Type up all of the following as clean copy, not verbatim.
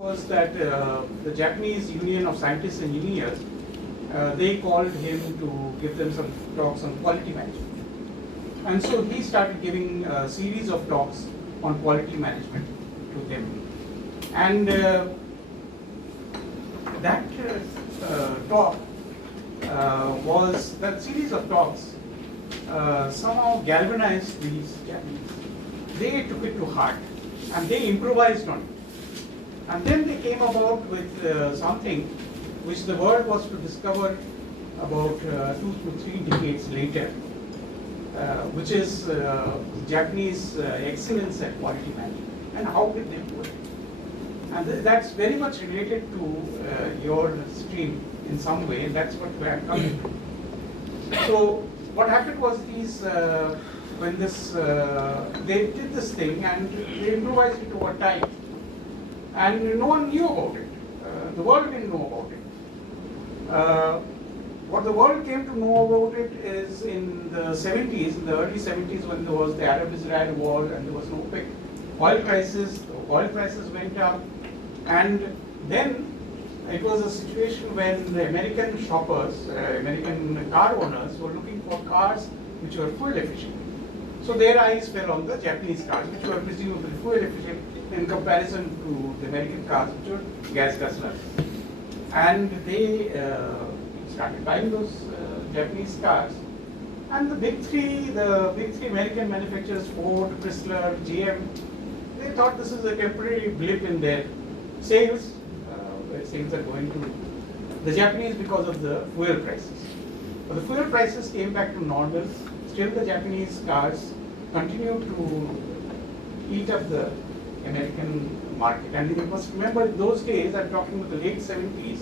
Was that the Japanese Union of Scientists and Engineers, they called him to give them some talks on quality management. And so he started giving a series of talks on quality management to them. And that talk that series of talks somehow galvanized these Japanese. They took it to heart and they improvised on it. And then they came about with something which the world was to discover about 2 to 3 decades later, which is Japanese excellence at quality management. And how did they do it? And that's very much related to your stream in some way, and that's what we are coming to. So what happened was they did this thing and they improvised it over time. And no one knew about it. The world didn't know about it. What the world came to know about it is in the 70s, in the early 70s, when there was the Arab-Israel war and there was no OPEC oil crisis. The oil prices went up, and then it was a situation when the American shoppers, American car owners, were looking for cars which were fuel efficient. So their eyes fell on the Japanese cars, which were presumably fuel efficient in comparison to the American cars, which were gas guzzlers. And they started buying those Japanese cars. And the big three American manufacturers, Ford, Chrysler, GM, they thought this is a temporary blip in their sales, where sales are going to the Japanese because of the fuel prices. But the fuel prices came back to normal. Still the Japanese cars continued to eat up the American market. And you must remember, in those days, I'm talking about the late 70s,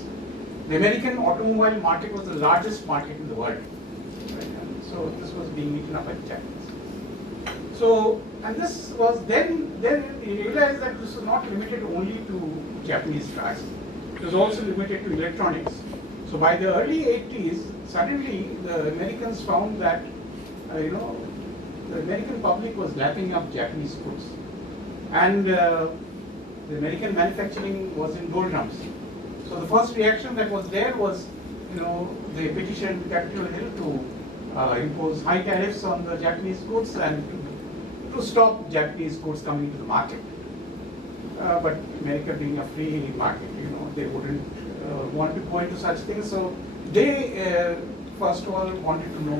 the American automobile market was the largest market in the world. Right? And so this was being eaten up by the Japanese. So, and this was then you realized that this was not limited only to Japanese cars. It was also limited to electronics. So by the early 80s, suddenly the Americans found that, the American public was lapping up Japanese goods. And the American manufacturing was in doldrums. So the first reaction that was there was, they petitioned Capitol Hill to impose high tariffs on the Japanese goods and to stop Japanese goods coming to the market. But America being a free market, they wouldn't want to go into such things. So they, first of all, wanted to know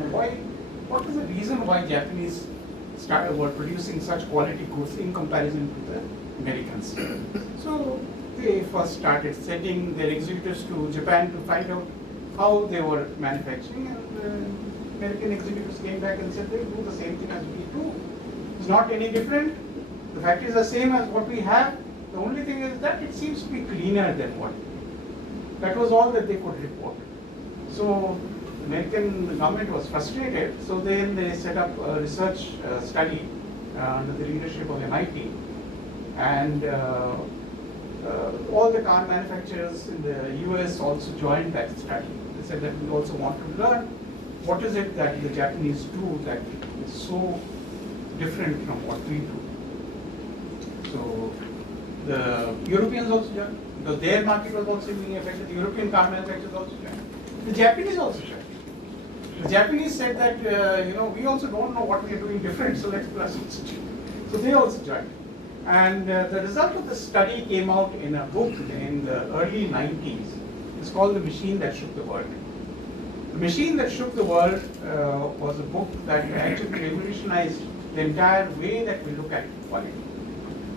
what is the reason why Japanese were producing such quality goods in comparison to the Americans. So they first started sending their exhibitors to Japan to find out how they were manufacturing, and American exhibitors came back and said they do the same thing as we do. It's not any different. The factories are the same as what we have. The only thing is that it seems to be cleaner than what we do. That was all that they could report. So the American government was frustrated, so then they set up a research study under the leadership of MIT, and all the car manufacturers in the US also joined that study. They said that we also want to learn what is it that the Japanese do that is so different from what we do. So the Europeans also joined, because their market was also being affected. The European car manufacturers also joined. The Japanese also joined. The Japanese said that, we also don't know what we are doing different, so let's plus also join. So they also joined. And the result of the study came out in a book in the early 90s. It's called The Machine That Shook the World. The Machine That Shook the World was a book that actually revolutionized the entire way that we look at quality.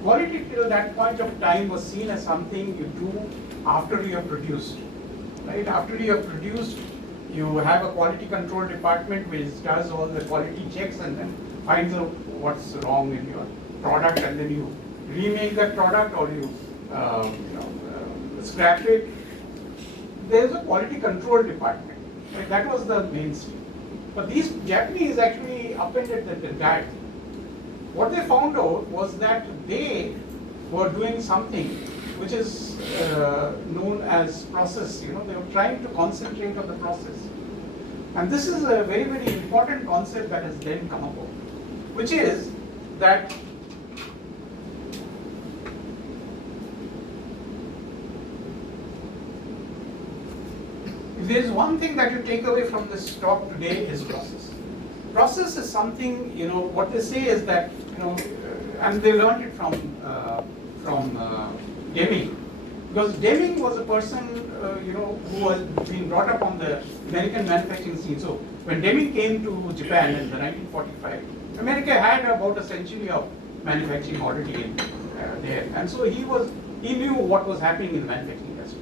Quality till that point of time was seen as something you do after you have produced. Right? After you have produced, you have a quality control department which does all the quality checks and then finds out what's wrong in your product, and then you remake that product or you scrap it. There's a quality control department. Right? That was the mainstream. But these Japanese actually upended that entire thing. What they found out was that they were doing something which is known as process. They were trying to concentrate on the process. And this is a very, very important concept that has then come about, which is that there's one thing that you take away from this talk today is process. Process is something, what they say is that, and they learned it from Deming. Because Deming was a person, who was being brought up on the American manufacturing scene. So when Deming came to Japan in the 1945, America had about a century of manufacturing already there. And so he knew what was happening in the manufacturing industry.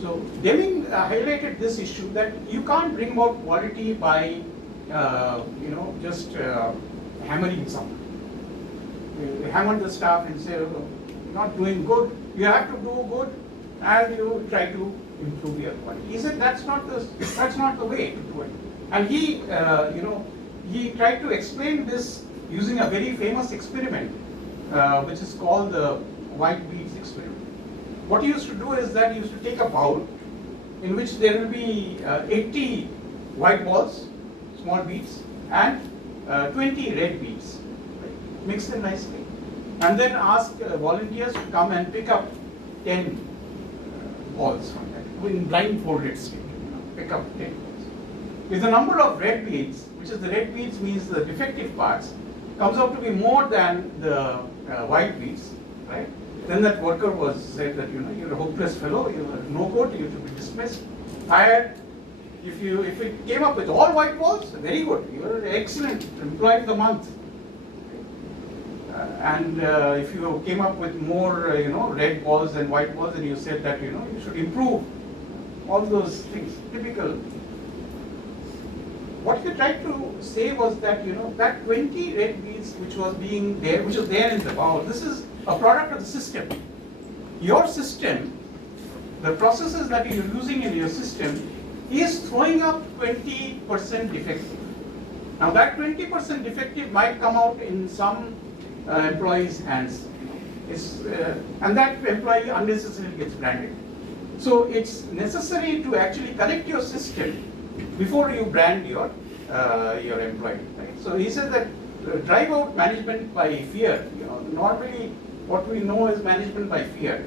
So Deming highlighted this issue that you can't bring about quality by, just hammering someone. You hammer the staff and say, oh, not doing good, you have to do good, and you try to improve your quality. He said that's not the way to do it. And he tried to explain this using a very famous experiment, which is called the white beads experiment. What he used to do is that he used to take a bowl in which there will be 80 white balls, small beads, and 20 red beads. Right? Mix them nicely. And then ask volunteers to come and pick up 10 balls from that, in blindfolded state, pick up 10 balls. If the number of red beads, which is the red beads means the defective parts, comes out to be more than the white beads, right? Then that worker was said that, you're a hopeless fellow, you're no good, you should be dismissed, fired. If it came up with all white balls, very good, you're an excellent employee of the month. And if you came up with more, red balls than white balls, and you said that, you should improve all those things, typical. What he tried to say was that, that 20 red beads which was there in the bowl, this is a product of the system. Your system, the processes that you're using in your system, is throwing up 20% defective. Now that 20% defective might come out in some employee's hands, and that employee unnecessarily gets branded. So it's necessary to actually correct your system before you brand your employee. Right? So he says that drive out management by fear. Normally what we know is management by fear.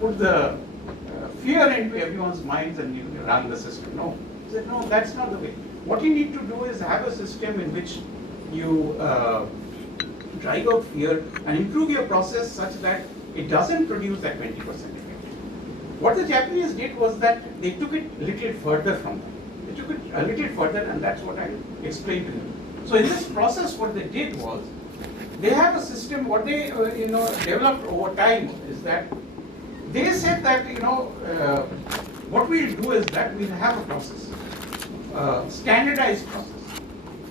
Put the fear into everyone's minds and you run the system. No, he said no, that's not the way. What you need to do is have a system in which you drive out fear and improve your process such that it doesn't produce that 20% effect. What the Japanese did was that they took it a little further from that. They took it a little further, and that's what I explained to you. So in this process, what they did was, they have a system, what they developed over time is that they said that, what we'll do is that we'll have a process, standardized process.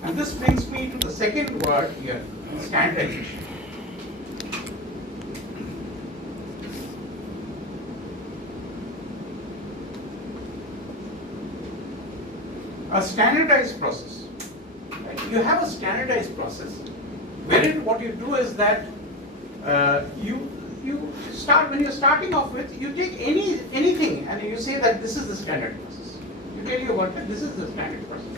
And this brings me to the second word here, standardization. A standardized process. Right? You have a standardized process wherein what you do is that you start, when you're starting off with, you take anything and you say that this is the standard process. You tell your worker this is the standard process.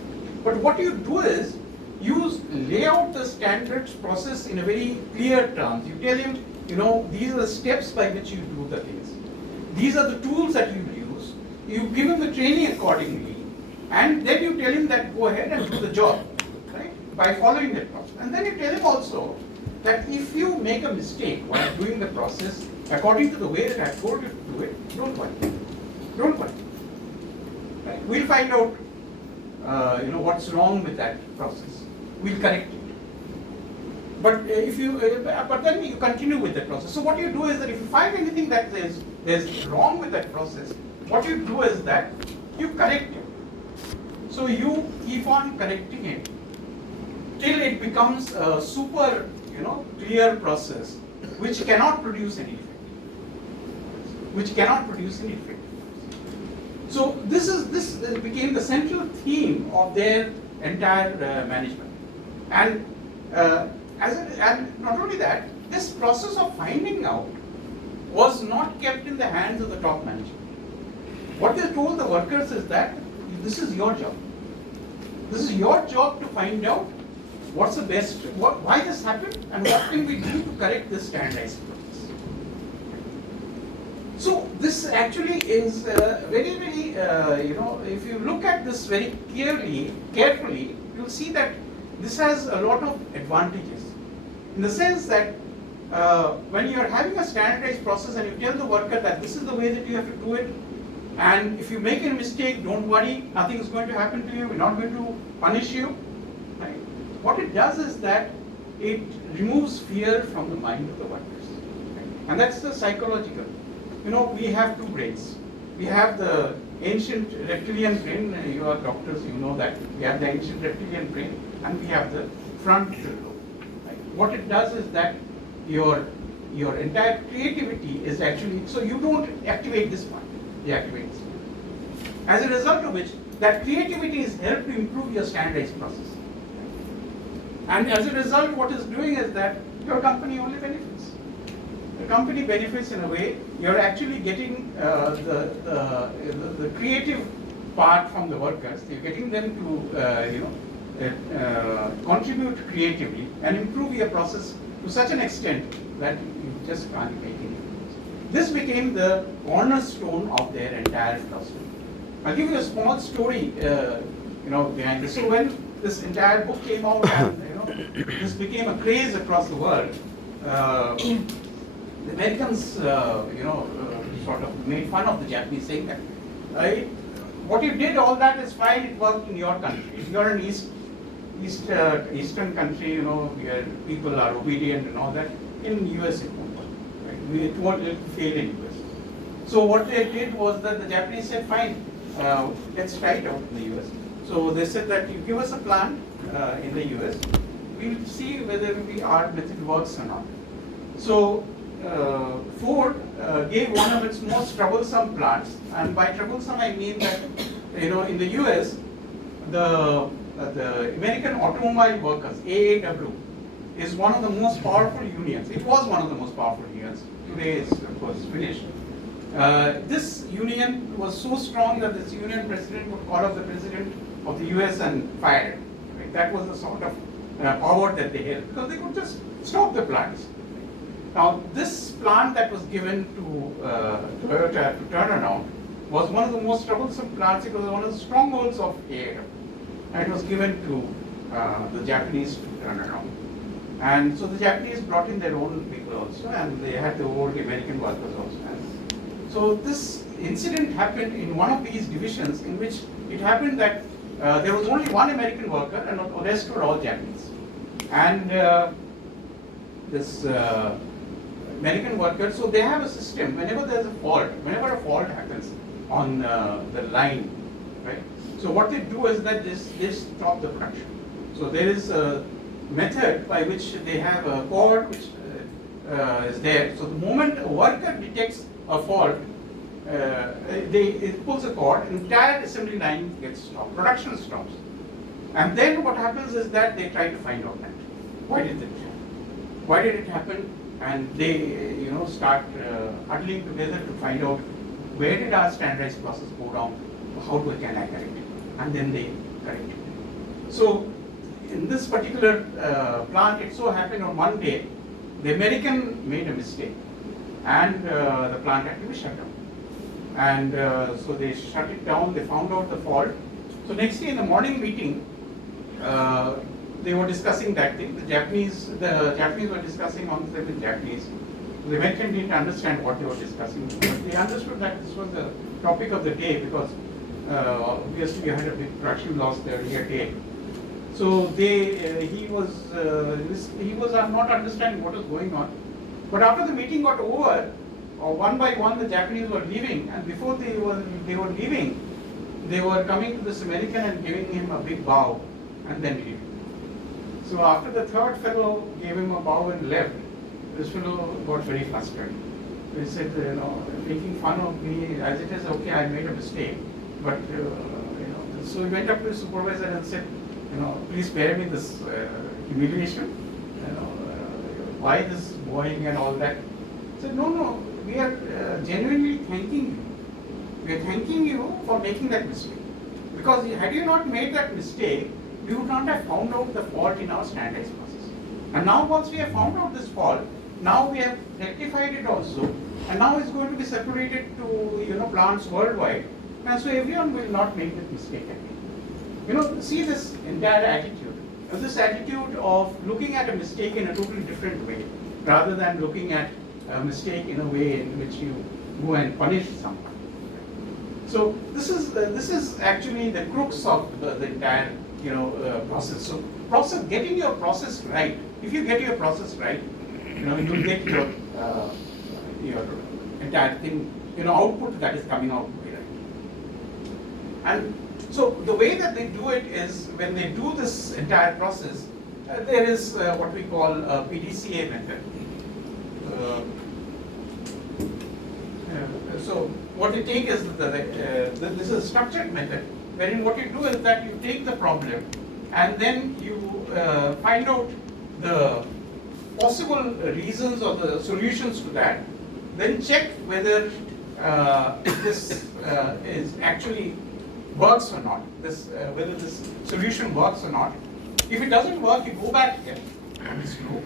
But what you do is, you lay out the standards process in a very clear terms. You tell him, these are the steps by which you do the things. These are the tools that you use. You give him the training accordingly. And then you tell him that go ahead and do the job, right? By following that process. And then you tell him also that if you make a mistake while doing the process, according to the way that I told you to do it, don't worry. Don't worry. Right? We'll find out, what's wrong with that process. We'll correct it. But but then you continue with that process. So what you do is that if you find anything that there's wrong with that process, what you do is that you correct it. So you keep on correcting it till it becomes a super, clear process which cannot produce any effect. So this became the central theme of their entire management. And and not only that, this process of finding out was not kept in the hands of the top management. What they told the workers is that this is your job. This is your job to find out what's the best, why this happened, and what can we do to correct this standardized process. So this actually is very, very, if you look at this very carefully, you'll see that this has a lot of advantages. In the sense that when you're having a standardized process and you tell the worker that this is the way that you have to do it, and if you make a mistake, don't worry, nothing is going to happen to you, we're not going to punish you. Right? What it does is that it removes fear from the mind of the workers. Right? And that's the psychological. We have two brains. We have the ancient reptilian brain, you are doctors, you know that. We have the ancient reptilian brain and we have the frontal lobe. Right? What it does is that your entire creativity is actually, so you don't activate this one, you activate this one. As a result of which, that creativity is helped to improve your standardized process. And as a result, what it's doing is that your company only benefits. The company benefits in a way, you're actually getting the creative part from the workers, you're getting them to contribute creatively and improve your process to such an extent that you just can't make any difference. This became the cornerstone of their entire philosophy. I'll give you a small story, behind this. So when this entire book came out and this became a craze across the world, the Americans, sort of made fun of the Japanese, saying that, what you did, all that is fine, it worked in your country. If you're an Eastern country, where people are obedient and all that, in US it won't work. Right? It won't fail in US. So what they did was that the Japanese said, fine, let's try it out in the US. So they said that you give us a plant in the US, we'll see whether our method works or not. So Ford gave one of its most troublesome plants, and by troublesome I mean that in the US the American Automobile Workers, AAW, is one of the most powerful unions. It was one of the most powerful unions. Today it's of course finished. This union was so strong that this union president would call up the president of the US and fire him. Right? That was the sort of power that they held, because they could just stop the plants. Now, this plant that was given to Toyota to turn around was one of the most troublesome plants. It was one of the strongholds of AAW. And it was given to the Japanese to turn around. And so the Japanese brought in their own people also, and they had the old American workers also. And so this incident happened in one of these divisions, in which it happened that there was only one American worker and the rest were all Japanese. And this American worker, so they have a system, whenever there's a fault, whenever a fault happens on the line, right? So what they do is that they stop the production. So there is a method by which they have a cord which is there. So the moment a worker detects a fault, it pulls a cord, entire assembly line gets stopped, production stops. And then what happens is that they try to find out that. Why did it happen? Why did it happen? And they start huddling together to find out where did our standardized process go wrong, how can I correct it? And then they correct it. So in this particular plant, it so happened on one day, the American made a mistake and the plant had to be shut down. And so they shut it down, they found out the fault. So next day in the morning meeting, they were discussing that thing. The Japanese were discussing on the with Japanese. The American didn't understand what they were discussing, but they understood that this was the topic of the day, because obviously we had a big production loss the earlier day. So he was not understanding what was going on. But after the meeting got over, one by one the Japanese were leaving, and before they were leaving, they were coming to this American and giving him a big bow, and then leaving. So after the third fellow gave him a bow and left, this fellow got very frustrated. He said, making fun of me, as it is, okay, I made a mistake, but so he went up to his supervisor and said, please spare me this humiliation. Why this bowing and all that? He said, no, we are genuinely thanking you. We are thanking you for making that mistake. Because had you not made that mistake, we would not have found out the fault in our standardized process. And now once we have found out this fault, now we have rectified it also, and now it's going to be separated to plants worldwide, and so everyone will not make this mistake again. See this entire attitude. This attitude of looking at a mistake in a totally different way, rather than looking at a mistake in a way in which you go and punish someone. So this is actually the crux of the entire process. So getting your process right. If you get your process right, you'll get your entire thing, output that is coming out right. And so the way that they do it is, when they do this entire process, there is what we call a PDCA method. So what you take is this is a structured method, wherein what you do is that you take the problem and then you find out the possible reasons or the solutions to that, then check whether this is actually works or not, whether this solution works or not. If it doesn't work, you go back again and do.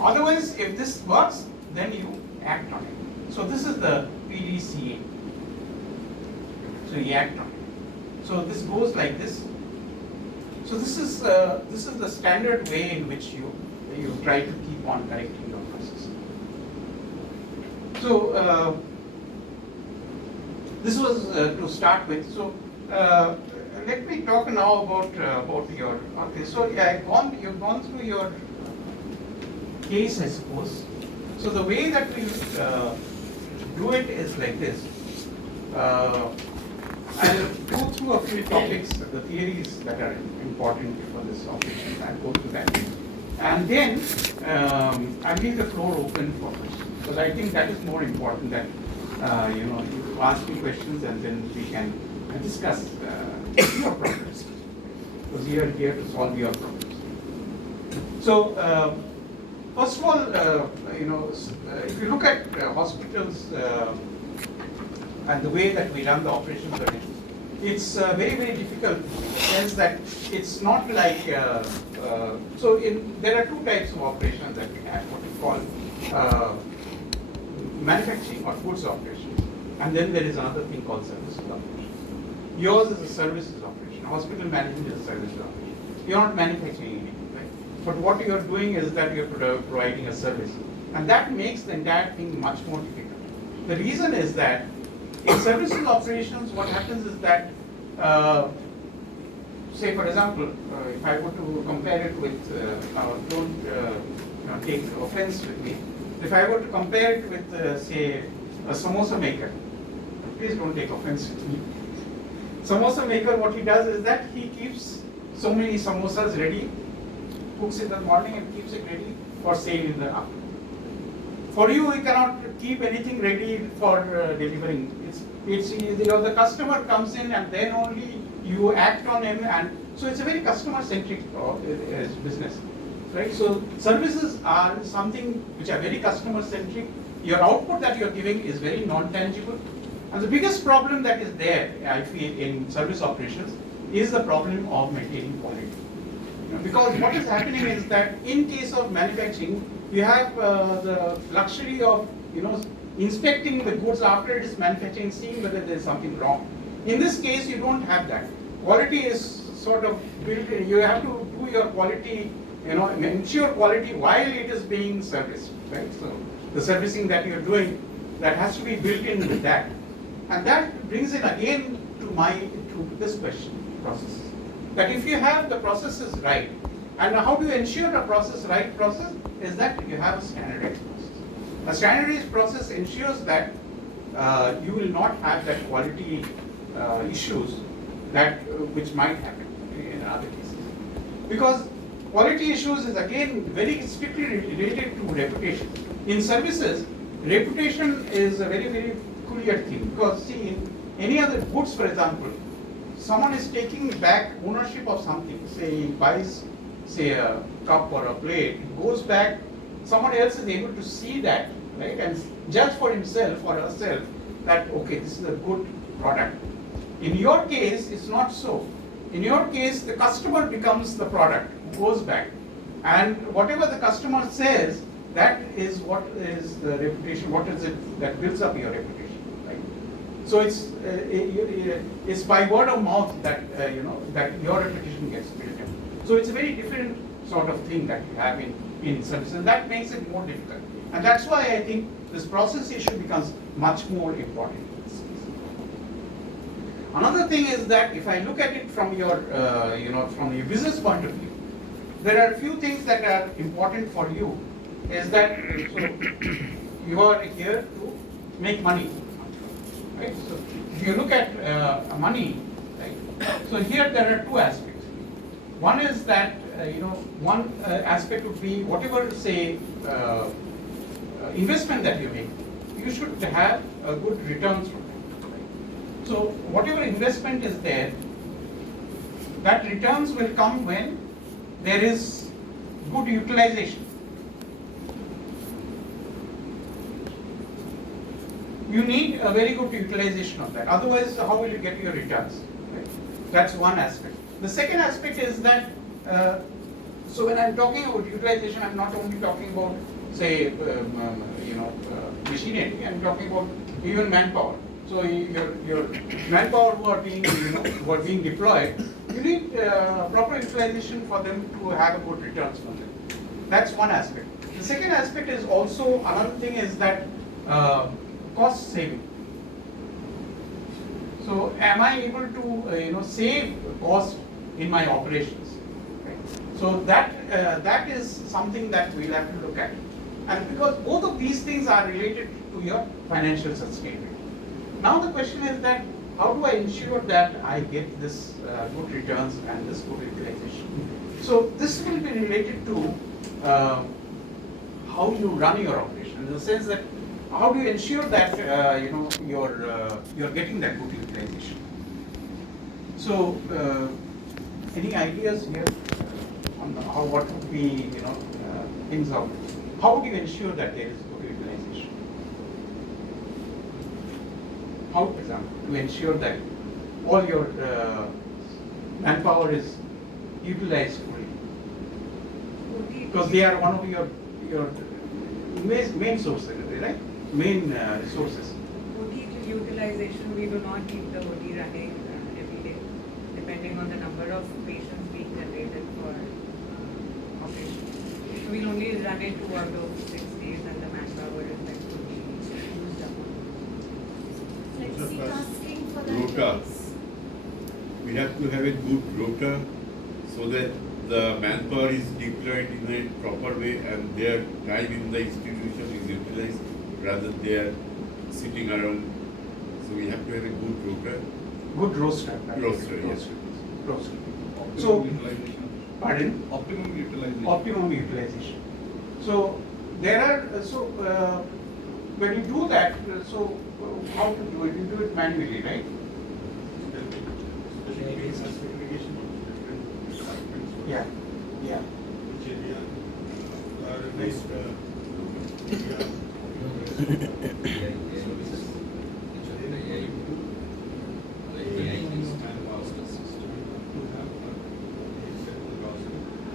Otherwise, if this works, then you act on it. So this is the PDCA. So you act on it. So this goes like this. So this is the standard way in which you try to keep on correcting your process. So this was to start with. So let me talk now about your. Okay, so you've gone through your case, I suppose. So the way that we do it is like this. I'll go through a few topics, the theories that are important for this operation. I'll go through that. And then I'll leave the floor open for questions. Because I think that is more important that you ask me questions and then we can discuss your problems. Because we are here to solve your problems. So first of all, if you look at hospitals and the way that we run the operations, it's very, very difficult in the sense that it's not like, there are two types of operations that we have, what we call manufacturing or goods operations, and then there is another thing called services operation. Yours is a services operation, hospital management is a services operation. You're not manufacturing anything, right? But what you're doing is that you're providing a service, and that makes the entire thing much more difficult. The reason is that in services operations, what happens is that, say for example, if I were to compare it with, don't take offense with me, if I were to compare it with, say, a samosa maker, please don't take offense with me. Samosa maker, what he does is that he keeps so many samosas ready, cooks in the morning and keeps it ready for sale in the afternoon. For you, you cannot keep anything ready for delivering. It's the customer comes in and then only you act on him, and so it's a very customer-centric business, right? So services are something which are very customer-centric. Your output that you're giving is very non-tangible, and the biggest problem that is there, I feel, in service operations is the problem of maintaining quality. Because what is happening is that in case of manufacturing, you have the luxury of inspecting the goods after it is manufactured and seeing whether there is something wrong. In this case, you don't have that. Quality is sort of built in. You have to do your quality, ensure quality while it is being serviced, right? So the servicing that you're doing, that has to be built in with that. And that brings it again to this question, process. That if you have the processes right, and how do you ensure a right process is that you have a standardized process. A standardized process ensures that you will not have that quality issues which might happen in other cases. Because quality issues is again very strictly related to reputation. In services, reputation is a very, very peculiar thing. Because see, in any other goods, for example, someone is taking back ownership of something. Say he buys, say, a cup or a plate, it goes back, someone else is able to see that, right, and judge for himself or herself that, okay, this is a good product. In your case, it's not so. In your case, the customer becomes the product, goes back. And whatever the customer says, that is what is the reputation, what is it that builds up your reputation, right? So it's by word of mouth that, that your reputation gets built up. So it's a very different sort of thing that you have in service, and that makes it more difficult. And that's why I think this process issue becomes much more important. Another thing is that if I look at it from your, from your business point of view, there are a few things that are important for you. Is that so you are here to make money, right? So if you look at money, right? So here there are two aspects. One is that one aspect would be whatever say investment that you make, you should have a good returns from it. So whatever investment is there, that returns will come when there is good utilization. You need a very good utilization of that. Otherwise, how will you get your returns? Right? That's one aspect. The second aspect is that, so when I'm talking about utilization, I'm not only talking about, say, machinery. I'm talking about even manpower. So your manpower who are being deployed, you need proper utilization for them to have a good returns from them. That's one aspect. The second aspect is also another thing is that cost saving. So am I able to save cost in my operations? Right? So that is something that we'll have to look at, and because both of these things are related to your financial sustainability. Now the question is that how do I ensure that I get this good returns and this good utilization? So this will be related to how you run your operation, in the sense that how do you ensure that you're getting that good utilization. So any ideas here on what would be things of how do you ensure that there is good utilization? How, for example, to ensure that all your manpower is utilized fully? Because they are one of your main sources, right? Main resources. OT utilization, we do not keep the OT running every day, depending on the number of patients being generated for operation. So we'll only run it 2 out of 6 days, and the manpower is like to be used up. Flexi-tasking for that. Rota. We have to have a good rota so that the manpower is deployed in a proper way and their time in the institution is utilized rather than they are sitting around. So we have to have a good rota. Good roster. Right? Roster, yes. Roster. Optimum So, utilization. pardon? Optimum utilization. Optimum utilization. So there are when you do that, so how to do it? You do it manually, right? Yeah. Yeah. Which area are nice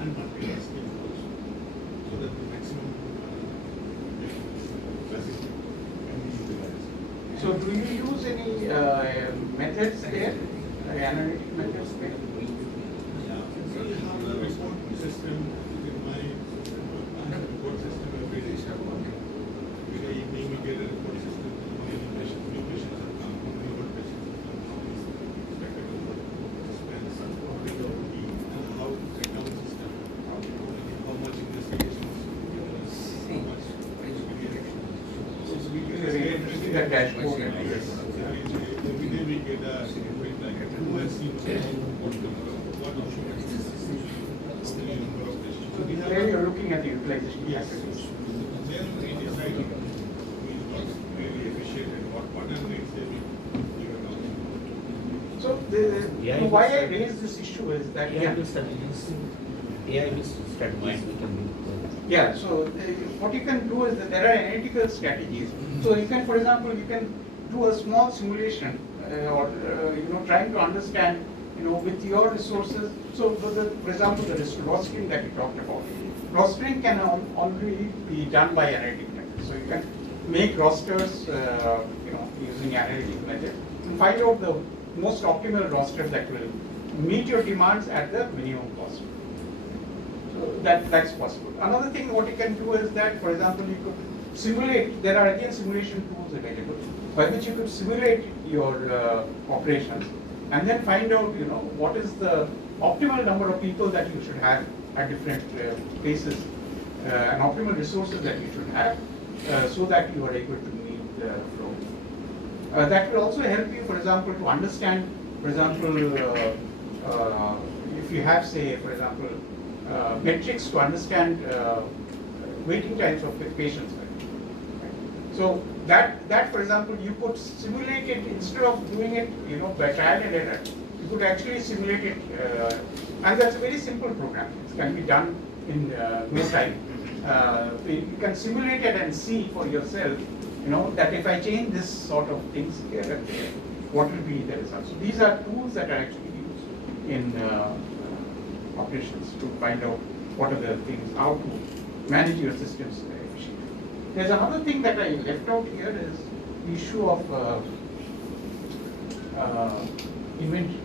and multitasking also, so that the maximum can be utilized. So do you use any methods there? Analytic methods there? We have a report system in my system. I have a report system every day. Every evening we get a report system. How many patients, new patients have come, how many old patients have come, how many expected suspense, how many OT, and how the down system, how much investigations, how much experience. So we get That dashboard. yes. Every day we get a report like who has seen what opportunities. There you're looking at the utilization. Yes. Then we decide we really appreciate what needs they So why I raise this issue is that AI-based strategies, AI-based strategies we can do. Yeah, so what you can do is that there are analytical strategies. So you can, for example, you can do a small simulation or trying to understand with your resources. So for example, the rostering that you talked about. rostering can already be done by analytic methods. So you can make rosters, using analytic methods and find out the most optimal roster that will meet your demands at the minimum cost. So that's possible. Another thing what you can do is that, for example, you could simulate. There are again simulation tools available by which you could simulate your operations and then find out, what is the optimal number of people that you should have at different places, and optimal resources that you should have, so that you are able to meet the flow. That will also help you, for example, to understand, for example, if you have, say, for example, metrics to understand waiting times of patients. Right? So that, for example, you could simulate it instead of doing it, by trial and error. You could actually simulate it, and that's a very simple program. It can be done in no time. You can simulate it and see for yourself, that if I change this sort of things here and there, what will be the result. So these are tools that are actually used in operations to find out what are the things, how to manage your systems efficiently. There's another thing that I left out here is the issue of inventory.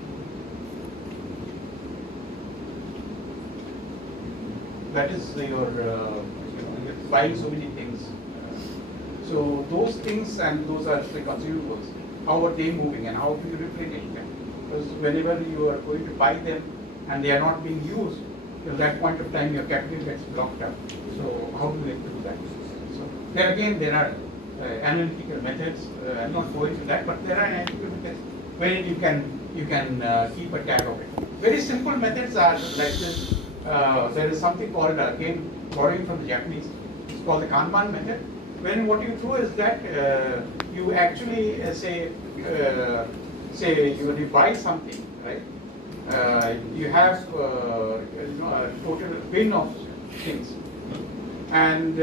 That is you're buying so many things. So those things, and those are the consumables. How are they moving and how do you replenish them? Because whenever you are going to buy them and they are not being used, at that point of time your capital gets blocked up. So how do they do that? So there are analytical methods. I'm not going to that, but there are analytical methods where you can keep a tab of it. Very simple methods are like this. There is something called, again, borrowing from the Japanese, it's called the Kanban method. When what you do is that you actually say you buy something, right? You have a total bin of things, and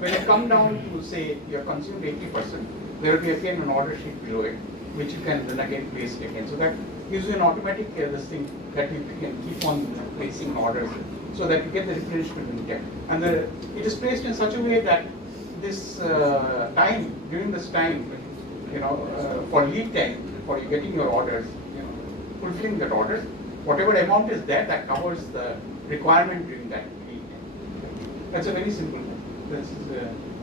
when you come down to say you have consumed 80%, there will be again an order sheet below it, which you can then again place it again. So that gives you an automatic this thing that you can keep on placing orders, so that you get the replenishment in the and it is placed in such a way that this time, during this time, for lead time, for you getting your orders, fulfilling that orders, whatever amount is there, that covers the requirement during that lead time. That's a very simple thing. This is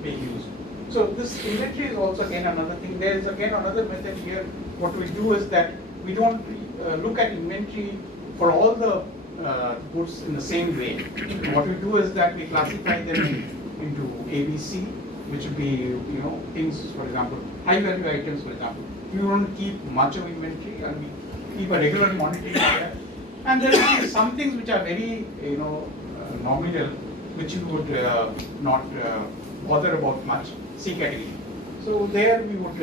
being used. So this inventory is also again another thing. There is again another method here. What we do is that we don't look at inventory for all the goods in the same way. What we do is that we classify them into ABC, which would be, things, for example, high value items, for example. We don't keep much of inventory, and we keep a regular monitoring of that. And there will be some things which are very, nominal, which you would not bother about much. C category. So there we would,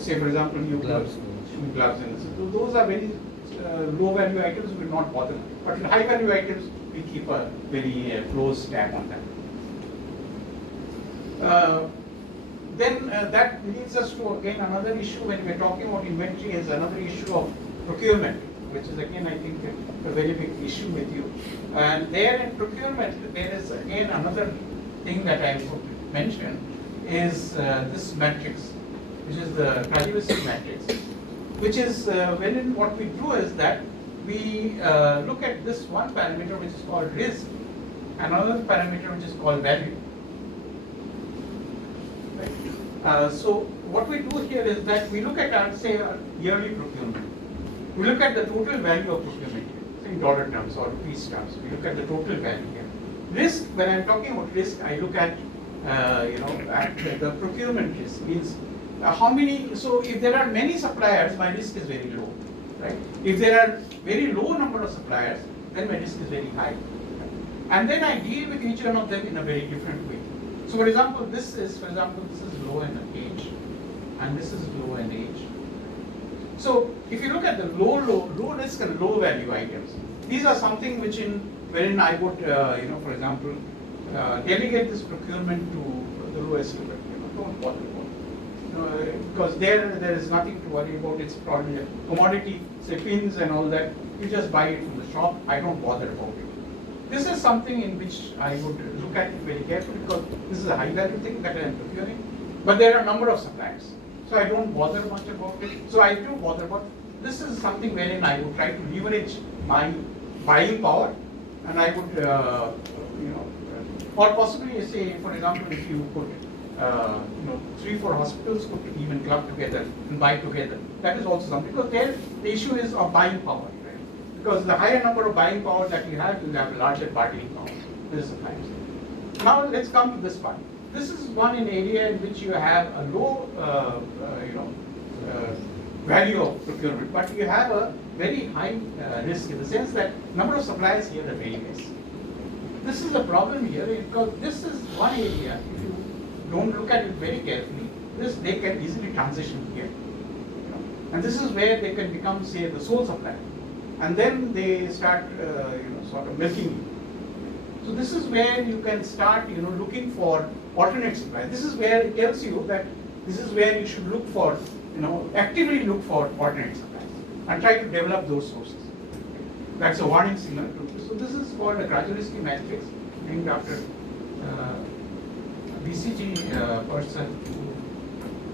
say, for example, gloves and so those are very low value items. We will not bother. But in high value items, we keep a very close tab on that. Then that leads us to again another issue when we are talking about inventory is another issue of procurement, which is again I think a very big issue with you. And there in procurement there is again another thing that I would mention is this matrix, which is the Kajewski matrix, which is what we do is that we look at this one parameter which is called risk, and another parameter which is called value. So what we do here is that we look at say yearly procurement. We look at the total value of procurement here, in dollar terms or rupees terms. We look at the total value here. Risk, when I'm talking about risk, I look at at the procurement risk means how many. So if there are many suppliers, my risk is very low, right? If there are very low number of suppliers, then my risk is very high. And then I deal with each one of them in a very different way. So for example, this is low in age, and this is low in age. So if you look at the low risk and low value items, these are something wherein I would, for example, delegate this procurement to the lowest level. Don't bother about it. Because there is nothing to worry about. It's probably a commodity, say pins and all that. You just buy it from the shop. I don't bother about it. this is something in which I would look at it very carefully, because this is a high value thing that I am procuring. But there are a number of suppliers, so I don't bother much about it. So I do bother, but this is something wherein I would try to leverage my buying power, and I would, or possibly say, for example, if you could, 3-4 hospitals could even club together and buy together. That is also something, because there the issue is of buying power, right? Because the higher number of buying power that you have a larger bargaining power. This is the kind of thing. Now let's come to this one. This is one in area in which you have a low, value of procurement, but you have a very high risk, in the sense that number of suppliers here are very less. This is a problem here, because this is one area, if you don't look at it very carefully, they can easily transition here. And this is where they can become, say, the sole supplier. And then they start, sort of milking you. So this is where you can start, looking for alternate suppliers. This is where it tells you that this is where you should look for, actively look for alternate suppliers and try to develop those sources. That's a warning signal. So this is called a gradualistic matrix, named after BCG person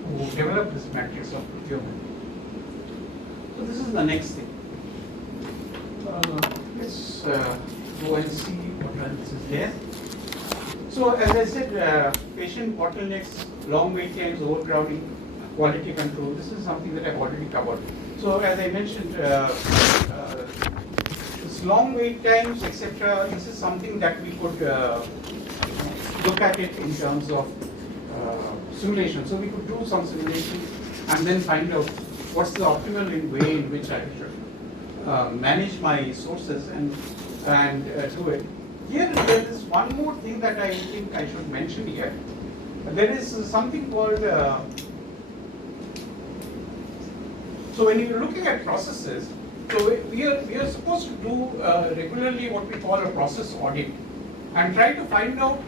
who developed this matrix of procurement. So this is the next thing. Let's go and see what else is there. So as I said, patient bottlenecks, long wait times, overcrowding, quality control. This is something that I've already covered. So as I mentioned, this long wait times, etc. This is something that we could look at it in terms of simulation. So we could do some simulation and then find out what's the optimal way in which I should manage my sources and do it. Here there is one more thing that I think I should mention here. There is something called, so when you're looking at processes, so we are supposed to do regularly what we call a process audit, and try to find out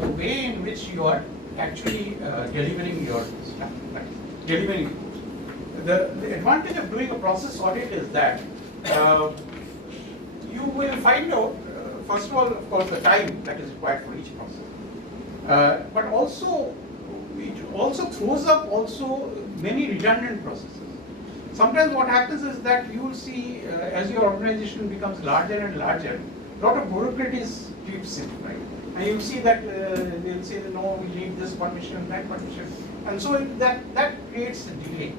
the way in which you are actually delivering your stuff, right? Delivering it. The advantage of doing a process audit is that you will find out, first of all, of course, the time that is required for each process. But also, it also throws up also many redundant processes. Sometimes what happens is that you will see, as your organization becomes larger and larger, a lot of bureaucracy creeps in, right? And you'll see that they'll say, no, we need this permission, that permission. And so that creates a delay.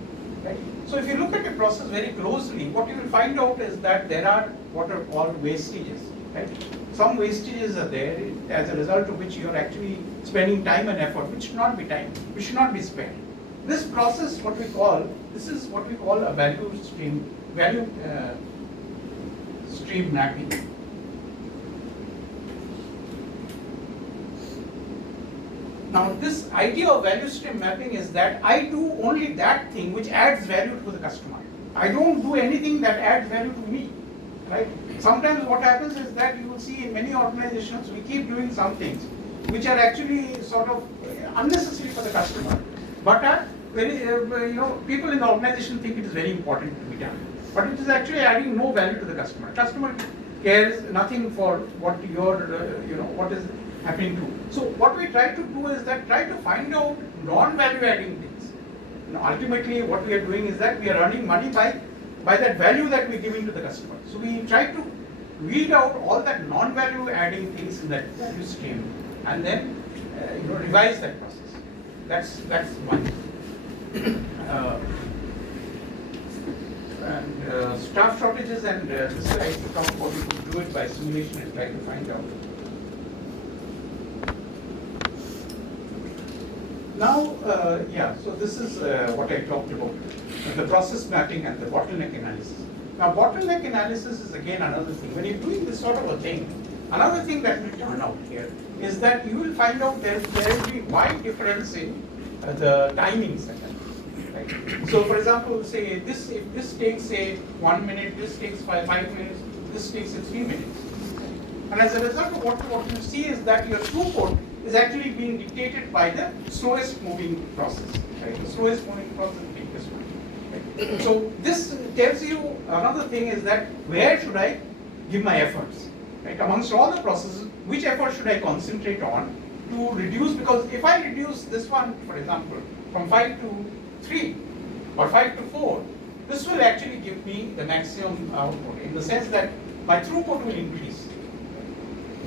Right? So if you look at the process very closely, what you will find out is that there are what are called wastages. Right? Some wastages are there as a result of which you are actually spending time and effort, which should not be time, which should not be spent. This process, this is what we call a value stream mapping. Now this idea of value stream mapping is that I do only that thing which adds value to the customer. I don't do anything that adds value to me, right? Sometimes what happens is that you will see in many organizations we keep doing some things which are actually sort of unnecessary for the customer, but are very, people in the organization think it is very important to be done. But it is actually adding no value to the customer. Customer cares nothing for what your, what is happening to. So what we try to do is that try to find out non-value adding things. Ultimately what we are doing is that we are earning money by that value that we are giving to the customer. So we try to weed out all that non-value adding things in that value stream and then revise that process. That's one. Staff shortages and this I to talk about, we could do it by simulation and try to find out. Now, so this is what I talked about, the process mapping and the bottleneck analysis. Now, bottleneck analysis is again another thing. When you're doing this sort of a thing, another thing that will turn out here is that you will find out there will be wide difference in the timings. Right? So, for example, say if this takes say 1 minute, this takes 5 minutes, this takes 3 minutes. And as a result of what you see is that your throughput is actually being dictated by the slowest moving process. Right? The slowest moving process being this one. Right? So this tells you another thing is that where should I give my efforts? right? Amongst all the processes, which effort should I concentrate on to reduce? Because if I reduce this one, for example, from 5 to 3 or 5 to 4, this will actually give me the maximum output in the sense that my throughput will increase.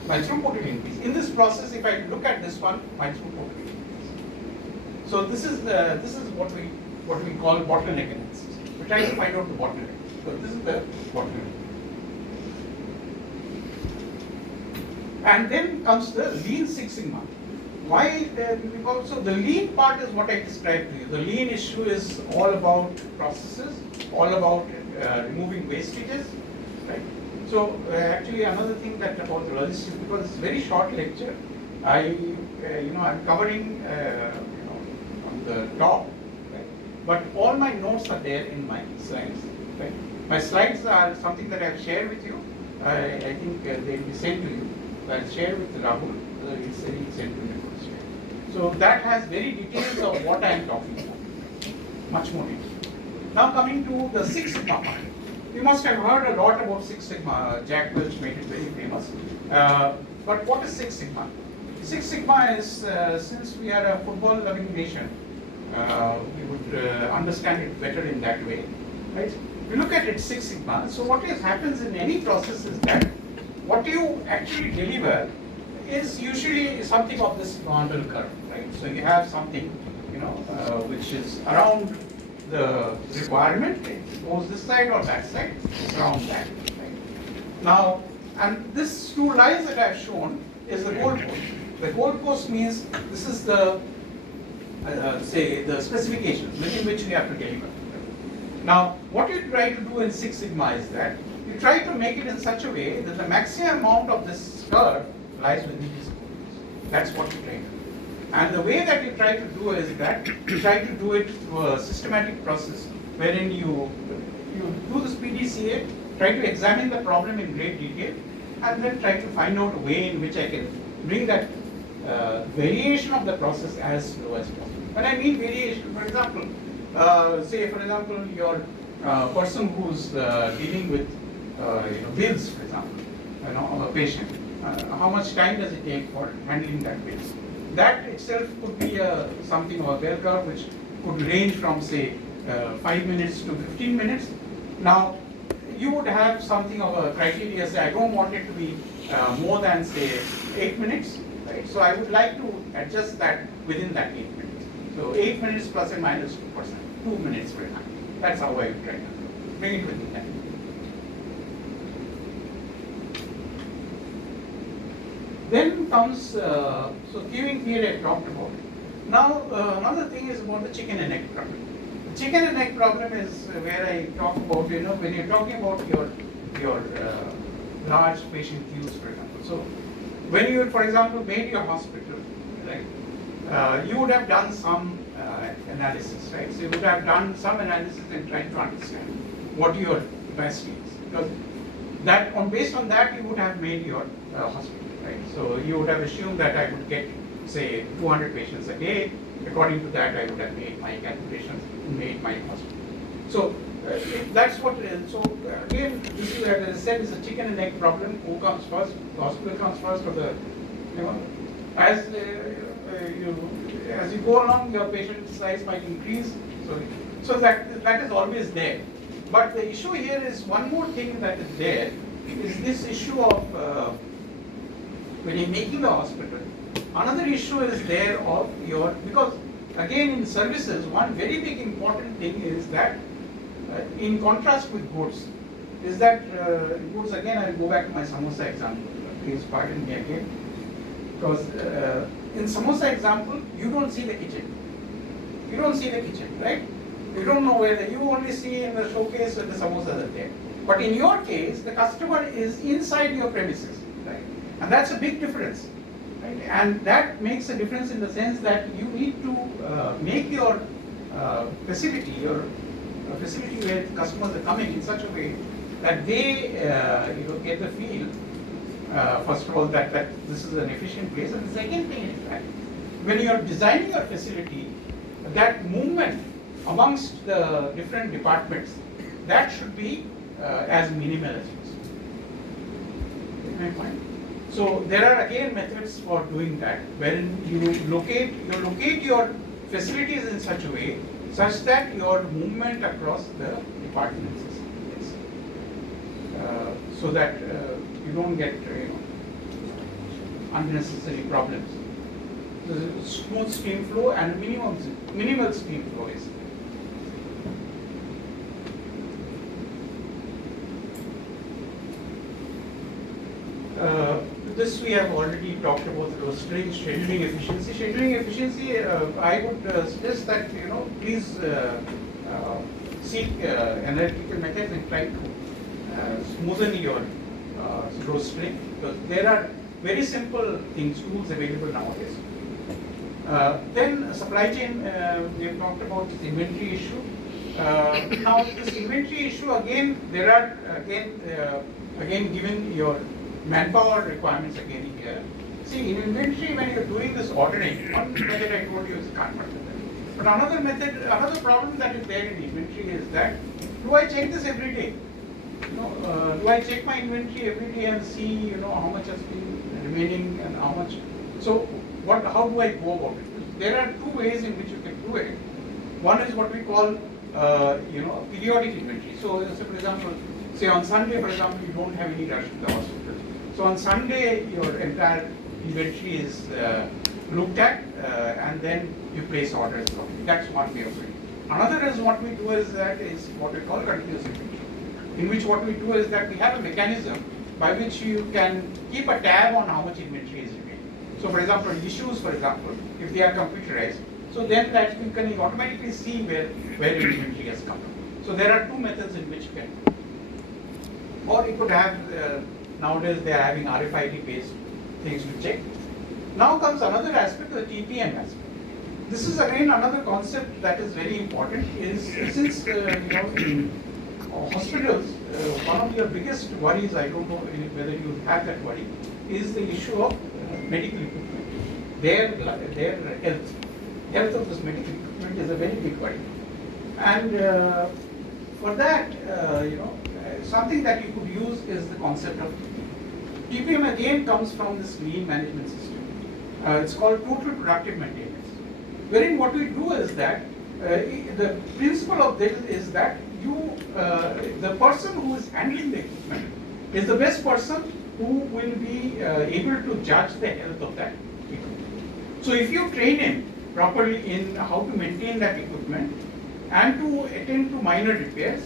My throughput will increase. In this process, if I look at this one, my throughput will increase. So this is what we call bottleneck analysis. We're trying to find out the bottleneck. So this is the bottleneck. And then comes the Lean Six Sigma. Why? Because so the lean part is what I described to you. The lean issue is all about processes, all about removing wastages, right? So actually another thing that about the logistics, because it's a very short lecture, I'm covering on the top, right? But all my notes are there in my slides, right? My slides are something that I've shared with you. I think they'll be sent to you. I'll share with Rahul. He'll send to you. So that has very details of what I am talking about, much more detail. Now coming to the Six Sigma part. You must have heard a lot about Six Sigma. Jack Welch made it very famous. But what is Six Sigma? Six Sigma is, since we are a football-loving nation, we would understand it better in that way, right? We look at it Six Sigma. So what happens in any process is that what you actually deliver is usually something of this normal curve, right? So you have something, which is around the requirement. It goes this side or that side, it's around that, right? Now, and this two lines that I've shown is the goalpost. The goalpost means this is the, say, the specifications within which we have to deliver. Now, what you try to do in Six Sigma is that you try to make it in such a way that the maximum amount of this curve lies within these goalposts. That's what you try to do. And the way that you try to do is that you try to do it through a systematic process wherein you do this PDCA, try to examine the problem in great detail, and then try to find out a way in which I can bring that variation of the process as low as possible. When I mean variation, for example, say for example your person who's dealing with bills, for example, of a patient. How much time does it take for handling that bill? That itself could be something of a bell curve which could range from say 5 minutes to 15 minutes. Now you would have something of a criteria, say I don't want it to be more than say 8 minutes, right? So I would like to adjust that within that 8 minutes. So 8 minutes plus and minus 2%, 2 minutes per time. That's how I would try to bring it within that. Then comes, so queuing period I talked about. Now another thing is about the chicken and egg problem. The chicken and egg problem is where I talk about, when you're talking about your large patient queues, for example. So when you, for example, made your hospital, right, you would have done some analysis, right? So you would have done some analysis and tried to understand what your capacity is. Because that, based on that, you would have made your hospital. Right? So you would have assumed that I would get, say, 200 patients a day. According to that, I would have made my calculations, made my hospital. So that's what. So again, this is, as I said, is a chicken and egg problem. Who comes first? The hospital comes first, or the as you go along, your patient size might increase. So that is always there. But the issue here is one more thing that is there is this issue of when you're making the hospital. Another issue is there of because again in services, one very big important thing is that in contrast with goods, is that goods, again I'll go back to my samosa example, please pardon me again, because in samosa example, you don't see the kitchen. You don't see the kitchen, right? You don't know whether, you only see in the showcase where the samosas are there. But in your case, the customer is inside your premises, right? And that's a big difference, right? And that makes a difference in the sense that you need to make your facility where customers are coming in such a way that they get the feel, first of all, that this is an efficient place. And the second thing is that when you are designing your facility, that movement amongst the different departments, that should be as minimal as possible. my point? So there are again methods for doing that, wherein you locate your facilities in such a way such that your movement across the departments is so that you don't get unnecessary problems. The smooth stream flow and minimal stream flow is. This we have already talked about the rostering, scheduling efficiency. Scheduling efficiency, I would suggest that please seek analytical methods and try to smoothen your rostering, because there are very simple things, tools available nowadays. Then supply chain, we have talked about this inventory issue. Now this inventory issue again, there are again given your manpower requirements again here. See, in inventory, when you're doing this ordering, one method I told you is cart method. But another problem that is there in inventory is that, do I check this every day? Do I check my inventory every day and see how much has been remaining and how much? So how do I go about it? There are two ways in which you can do it. One is what we call periodic inventory. So for example, say on Sunday, for example, you don't have any rush in the hospital. So on Sunday, your entire inventory is looked at and then you place orders. That's one way of doing it. Another is what we do is what we call continuous inventory, in which what we do is that we have a mechanism by which you can keep a tab on how much inventory is remaining. So for example, issues, for example, if they are computerized, so then that you can automatically see where your inventory has come from. So there are two methods in which you can do it. Or you could have nowadays they are having RFID based things to check. Now comes another aspect, the TPM aspect. This is again another concept that is very important. Is since in hospitals, one of your biggest worries, I don't know whether you have that worry, is the issue of medical equipment. Their health of this medical equipment is a very big worry, and for that, something that you could use is the concept of TPM. Again comes from this lean management system. It's called total productive maintenance, wherein what we do is that the principle of this is that the person who is handling the equipment is the best person who will be able to judge the health of that equipment. So if you train him properly in how to maintain that equipment and to attend to minor repairs,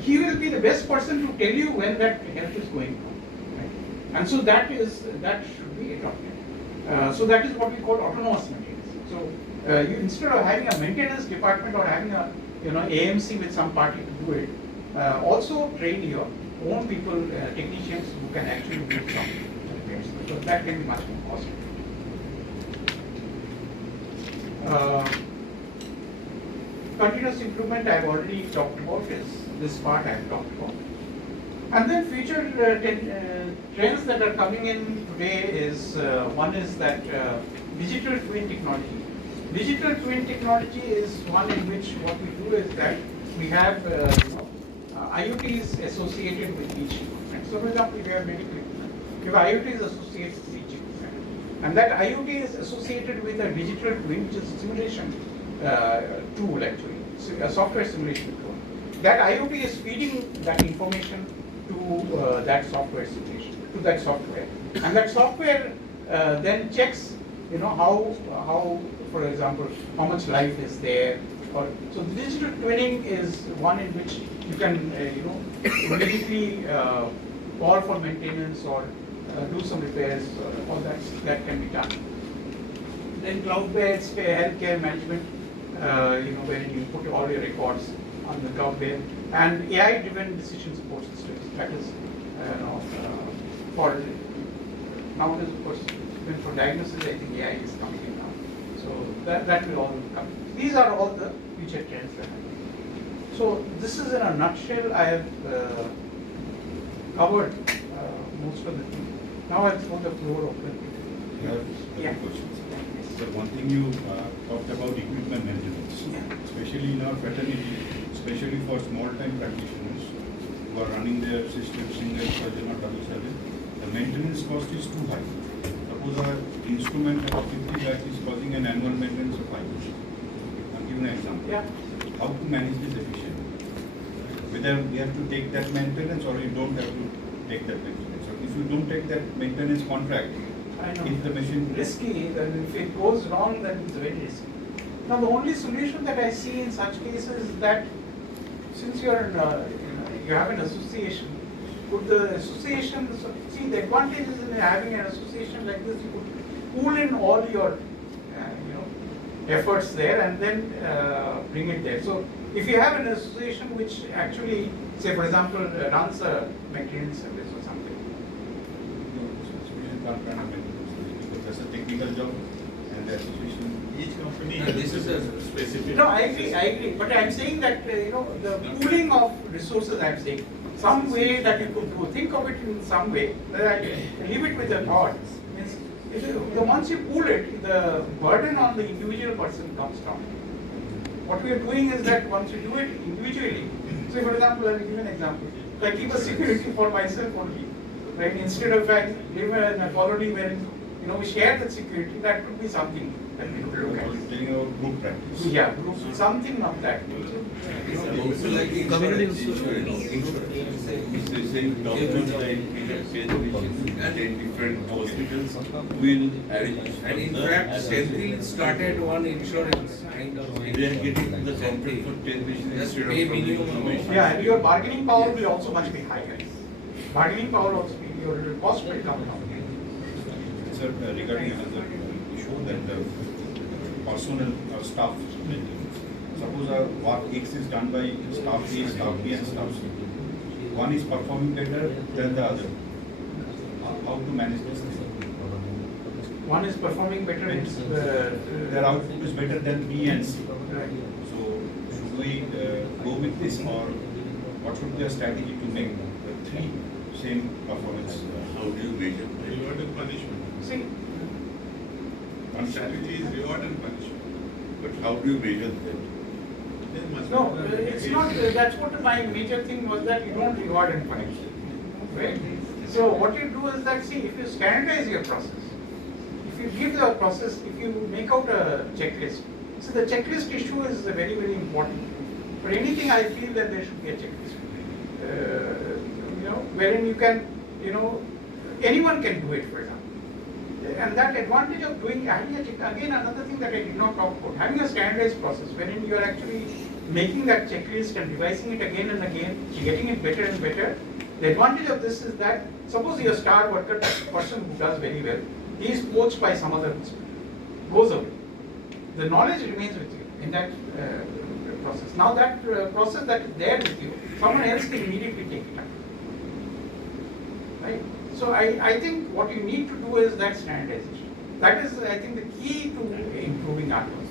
he will be the best person to tell you when that health is going wrong. Right? And so that should be adopted. So that is what we call autonomous maintenance. So instead of having a maintenance department or having a AMC with some party to do it, also train your own people, technicians who can actually do some repairs, because that can be much more costly. Continuous improvement I have already talked about, is this part I have talked about. And then future trends that are coming in today is, one is that digital twin technology. Digital twin technology is one in which what we do is that we have IoTs associated with each equipment. So for example, if you have medical equipment, you have IoTs associated with each equipment. And that IoT is associated with a digital twin, which is a simulation tool actually, a software simulation tool. That IoT is feeding that information to that software simulation, to that software. And that software then checks, how, for example, how much life is there. So the digital twinning is one in which you can, immediately call for maintenance or do some repairs, all that can be done. Then cloud-based healthcare management, where you put all your records on the cloud-based, and AI-driven decision support systems. That is, for nowadays, of course, even for diagnosis, I think AI is coming in now. So that will all come. These are all the future trends that happen. So this is in a nutshell. I have covered most of the things. Now I'll throw the floor open. I have questions. So one thing you talked about equipment maintenance, especially in our fraternity, especially for small-time practitioners who are running their system single surgeon or double surgeon. the maintenance cost is too high. Suppose our instrument of 50 lakhs is causing an annual maintenance of 5 lakhs. I'll give you an example. Yeah. How to manage this efficiently? Whether we have to take that maintenance or you don't have to take that maintenance. So if you don't take that maintenance contract, I know. if the machine Risky, then if it goes wrong, then it's very risky. Now, the only solution that I see in such cases is that since you're you have an association, could the association, see the advantages in having an association like this, you could pool in all your efforts there and then bring it there. So if you have an association which actually, say for example, runs a maintenance service or something. association can't run a maintenance service because that's a technical job and the association. Each company. This is a specific. No, I agree, but I'm saying that, the pooling of resources, I'm saying, some way that you could do, think of it in some way, I leave it with the thought. Means, once you pool it, the burden on the individual person comes down. What we are doing is that once you do it individually, say for example, I'll give you an example, I keep a security for myself only, right? Instead of I live in a colony where, we share that security, that could be something that we could look at. Telling about group practice. Yeah, something of that. Also like insurance. Say doctors like we have paid at different hospitals will arrange. And in fact, Central started one insurance kind of thing. They are getting the contract for 10 patients Just instead of pay from the minimum information. Yeah, and your bargaining power will also much be higher. Bargaining power also, your cost will come down. Sir, regarding another issue that the personnel or staff maintenance. Suppose work X is done by staff A, staff B and staff C. One is performing better than the other. How to manage this thing? One is performing better, it's Their output is better than B and C. right. So should we go with this or what should be a strategy to make the three same performance? How do you measure? Reward and punishment. See, One strategy is reward and punishment. But how do you measure that? There must no, be- it's not, that's what my major thing was, that you don't reward and punish. Right? So what you do is that, see, if you standardize your process, if you give the process, if you make out a checklist, so the checklist issue is very, very important. For anything, I feel that there should be a checklist. Wherein you can, anyone can do it, for example. And that advantage of doing, having a check, again, another thing that I did not talk about, having a standardized process, wherein you are actually making that checklist and revising it again and again, getting it better and better. The advantage of this is that, suppose your star worker, the person who does very well, he is poached by some other person, goes away. The knowledge remains with you in that process. Now that process that is there with you, someone else can immediately take it up. Right? So I think what you need to do is that standardization. That is, I think, the key to improving our process.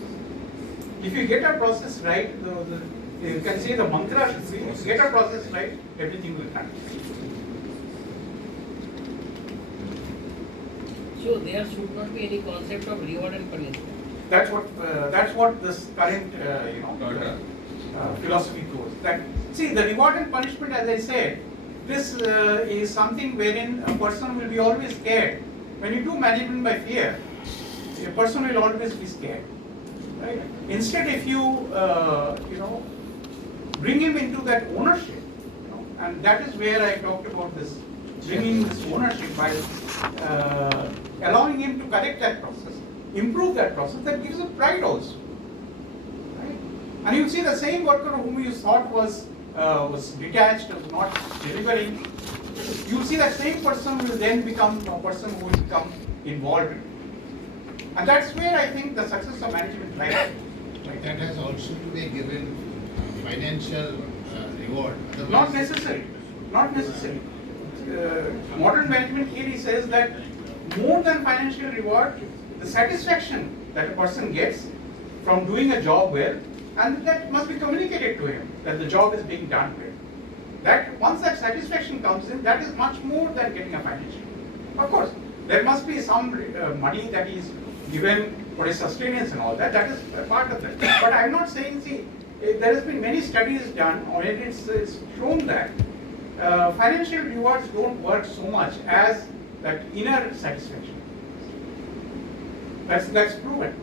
If you get our process right, you can say the mantra should be, if you get our process right, everything will happen. So there should not be any concept of reward and punishment. That's what this current philosophy goes. That, see, the reward and punishment, as I said, this is something wherein a person will be always scared. When you do management by fear, a person will always be scared. Right? Instead, if you bring him into that ownership, and that is where I talked about this, bringing this ownership by allowing him to correct that process, improve that process, that gives him pride also. Right? And you see the same worker whom you thought was detached, was not delivering, you see that same person will then become a person who will become involved. And that's where I think the success of management lies. But that has also to be given financial reward. Not necessary. Not necessary. Modern management theory says that more than financial reward, the satisfaction that a person gets from doing a job well, and that must be communicated to him that the job is being done well. That once that satisfaction comes in, that is much more than getting a financial. Of course, there must be some money that is given for his sustenance and all that. That is a part of that. But I'm not saying. See, there has been many studies done, or it's shown that financial rewards don't work so much as that inner satisfaction. That's proven.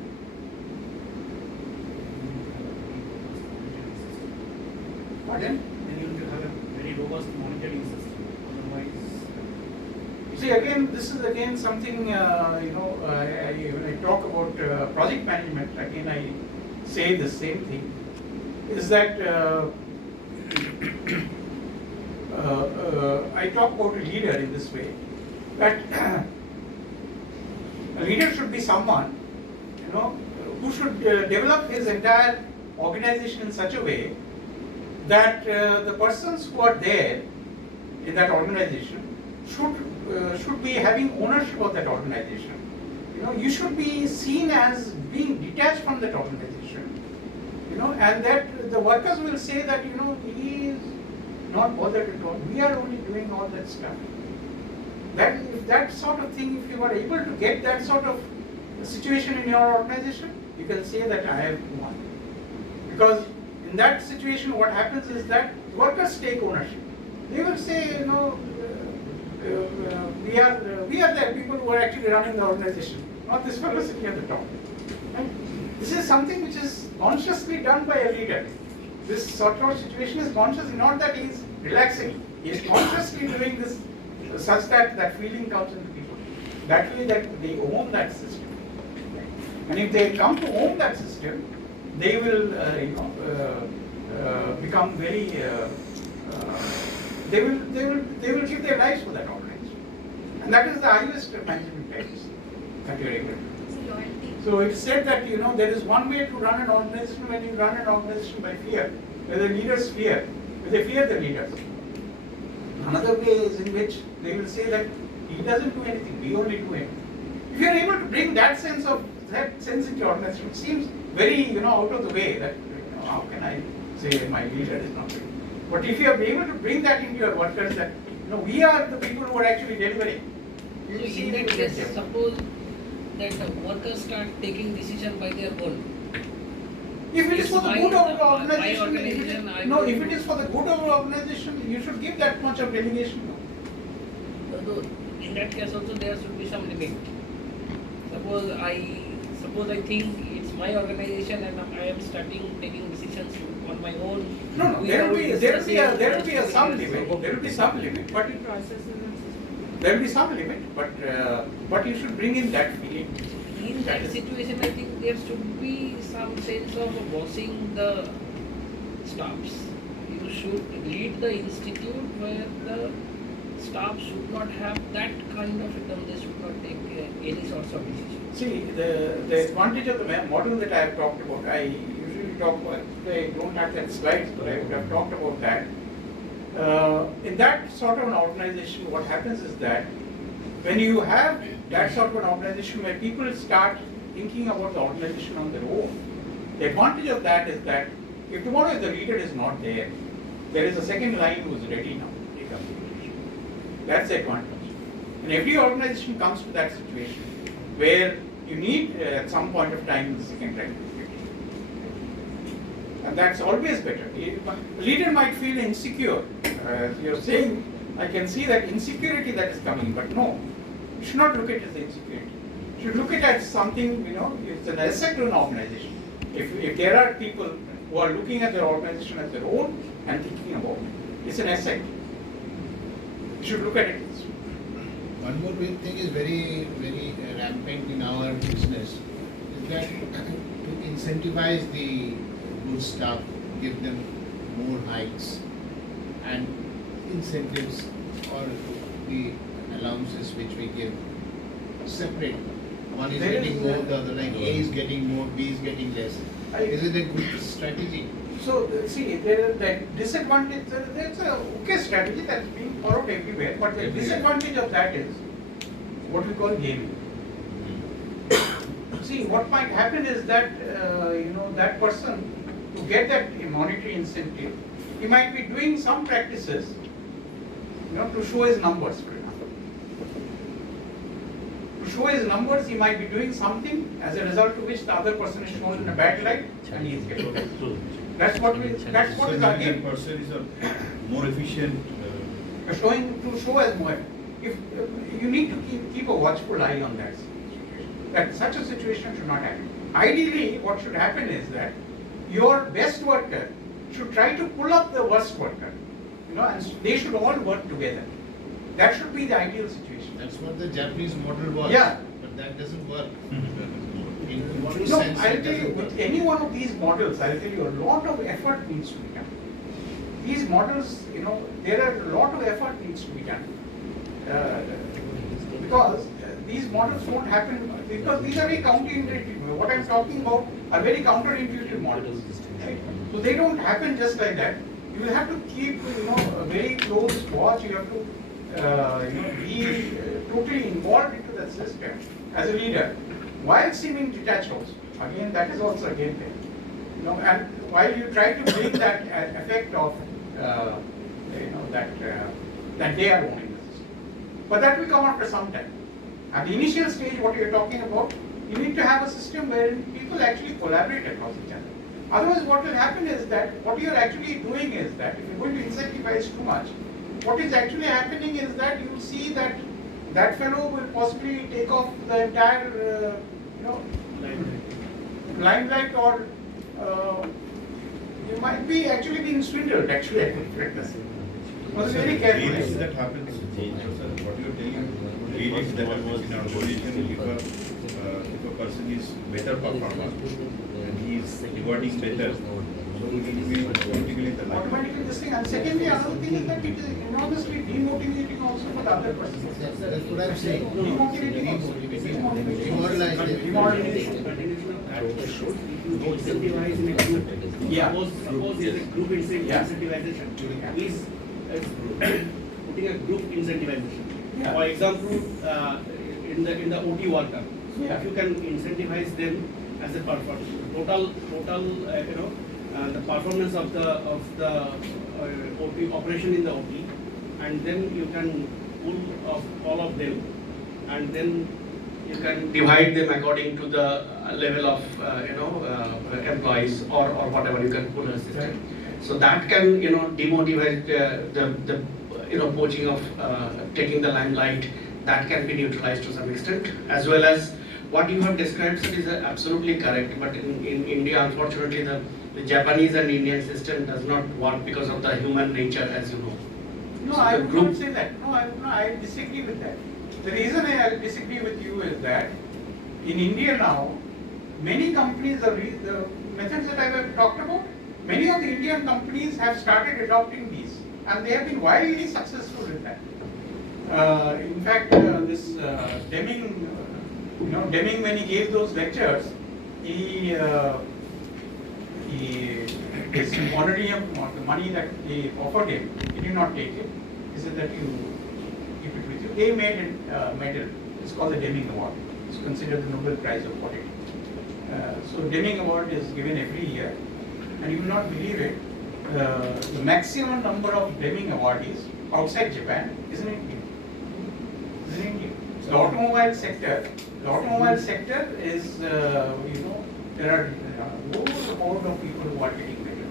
Pardon? Then you will have a very robust monitoring system. Otherwise, See, again, this is again something, when I talk about project management, again I say the same thing, is that I talk about a leader in this way, that a leader should be someone, who should develop his entire organization in such a way that the persons who are there in that organization should be having ownership of that organization. You should be seen as being detached from that organization. And that the workers will say that he is not bothered at all. We are only doing all that stuff. That sort of thing, if you are able to get that sort of situation in your organization, you can say that I have won. Because in that situation, what happens is that workers take ownership. They will say, we are the people who are actually running the organization, not this fellow sitting at the top. And this is something which is consciously done by a leader. This sort of situation is conscious, not that he is relaxing. He is consciously doing this such that feeling comes into people. That way that they own that system. And if they come to own that system, they will, become very. They will give their lives for that organization, and that is the highest management practice that you are able to do. So it's said that there is one way to run an organization when you run an organization by fear, where the leaders fear, where they fear the leaders. Another way is in which they will say that he doesn't do anything, we only do it. If you are able to bring that sense into your organization, it seems very out of the way that how can I say my leader is not doing. But if you are able to bring that into your workers, that we are the people who are actually delivering. So in that case, suppose that the workers start taking decision by their own. If it is for the good of the my organization, if it is for the good of the organization, you should give that much of delegation. Although in that case also there should be some limit. Suppose I think it's my organization and I am starting taking decisions on my own. No, there will be some limit. There will be some limit, but there will be some limit. But you should bring in that feeling. In that situation, I think there should be some sense of bossing the staffs. You should lead the institute where the staff should not have that kind of freedom. They should not take any sorts of decision. See, the advantage of the model that I have talked about, I usually talk about, I don't have that slides, but I would have talked about that. In that sort of an organization, what happens is that when you have that sort of an organization where people start thinking about the organization on their own, the advantage of that is that if tomorrow the leader is not there, there is a second line who is ready now to take up the leadership. That's the advantage. And every organization comes to that situation where you need at some point of time the second line. And that's always better. A leader might feel insecure. You're saying, I can see that insecurity that is coming, but no. You should not look at it as insecurity. You should look at it as something, it's an asset to an organization. If there are people who are looking at their organization as their own and thinking about it, it's an asset. You should look at it this way. One more big thing is very, very rampant in our business is that to incentivize the good staff, give them more hikes and incentives or the allowances which we give separate. One is getting more, the other like A is getting more, B is getting less. Is it a good strategy? So, see, the disadvantage, there's a okay strategy that's being followed everywhere, but the disadvantage of that is what we call gaming. See, what might happen is that, that person, to get that monetary incentive, he might be doing some practices, to show his numbers, for example. To show his numbers, he might be doing something as a result of which the other person is shown in a bad light and he is getting it. That's what is our game. Person is a more efficient. To show as more. if you need to keep a watchful eye on that situation, that such a situation should not happen. Ideally, what should happen is that your best worker should try to pull up the worst worker, and they should all work together. That should be the ideal situation. That's what the Japanese model was. Yeah. But that doesn't work. In true No, sense, I'll it tell you, doesn't work. with any one of these models, I'll tell you, a lot of effort needs to be done. These models, there are a lot of effort needs to be done. Because these models won't happen, because these are very counterintuitive. What I'm talking about are very counterintuitive models. Right? So they don't happen just like that. You will have to keep, a very close watch. You have to, be totally involved into that system as a leader, while seeming detached also. Again, that is also a game there. And while you try to bring that effect of, that they are owning the system. But that will come after some time. At the initial stage, what you're talking about, you need to have a system where people actually collaborate across each other. Otherwise, what will happen is that what you're actually doing is that if you're going to incentivize too much, what is actually happening is that you will see that that fellow will possibly take off the entire, limelight, or you might be actually being swindled. Actually, I would put it this way. Was very careful. Really, that happens. What you're telling, really, that happens in our position. If a person is better performer and he is rewarding better, so it will be automatically the life. Automatically this thing. And secondly, another thing is that it is enormously demotivating also for the other person. That's what I'm saying. Demotivating also. Demoralize them. Demoralizing. Incentivize in a group. Yeah. Suppose there is a group Yeah. incentivization. Yeah. Is putting a group incentivization. Yeah. For example, in the OT worker, so Yeah. if you can incentivize them as a total the performance of the OT operation in the OT, and then you can pull of all of them, and then you can divide them according to the level of employees or whatever you can pull a system. So that can demotivate the poaching of taking the limelight. That can be neutralized to some extent, as well as what you have described, sir, is absolutely correct. But in India, unfortunately, the Japanese and Indian system does not work because of the human nature, as you know. No, So I the would group- not say that. No, I disagree with that. The reason I disagree with you is that in India now, many companies, the methods that I have talked about, many of the Indian companies have started adopting these, and they have been wildly successful with that. In fact, this Deming, Deming, when he gave those lectures, his honorarium or the money that they offered him, he did not take it. He said that you keep it with you. They made a medal. It's called the Deming Award. It's considered the Nobel Prize of Politics. So Deming Award is given every year, and you will not believe it. The maximum number of Deming awardees outside Japan is in India. Is in India. The automobile sector is, there are a whole amount of people who are getting better.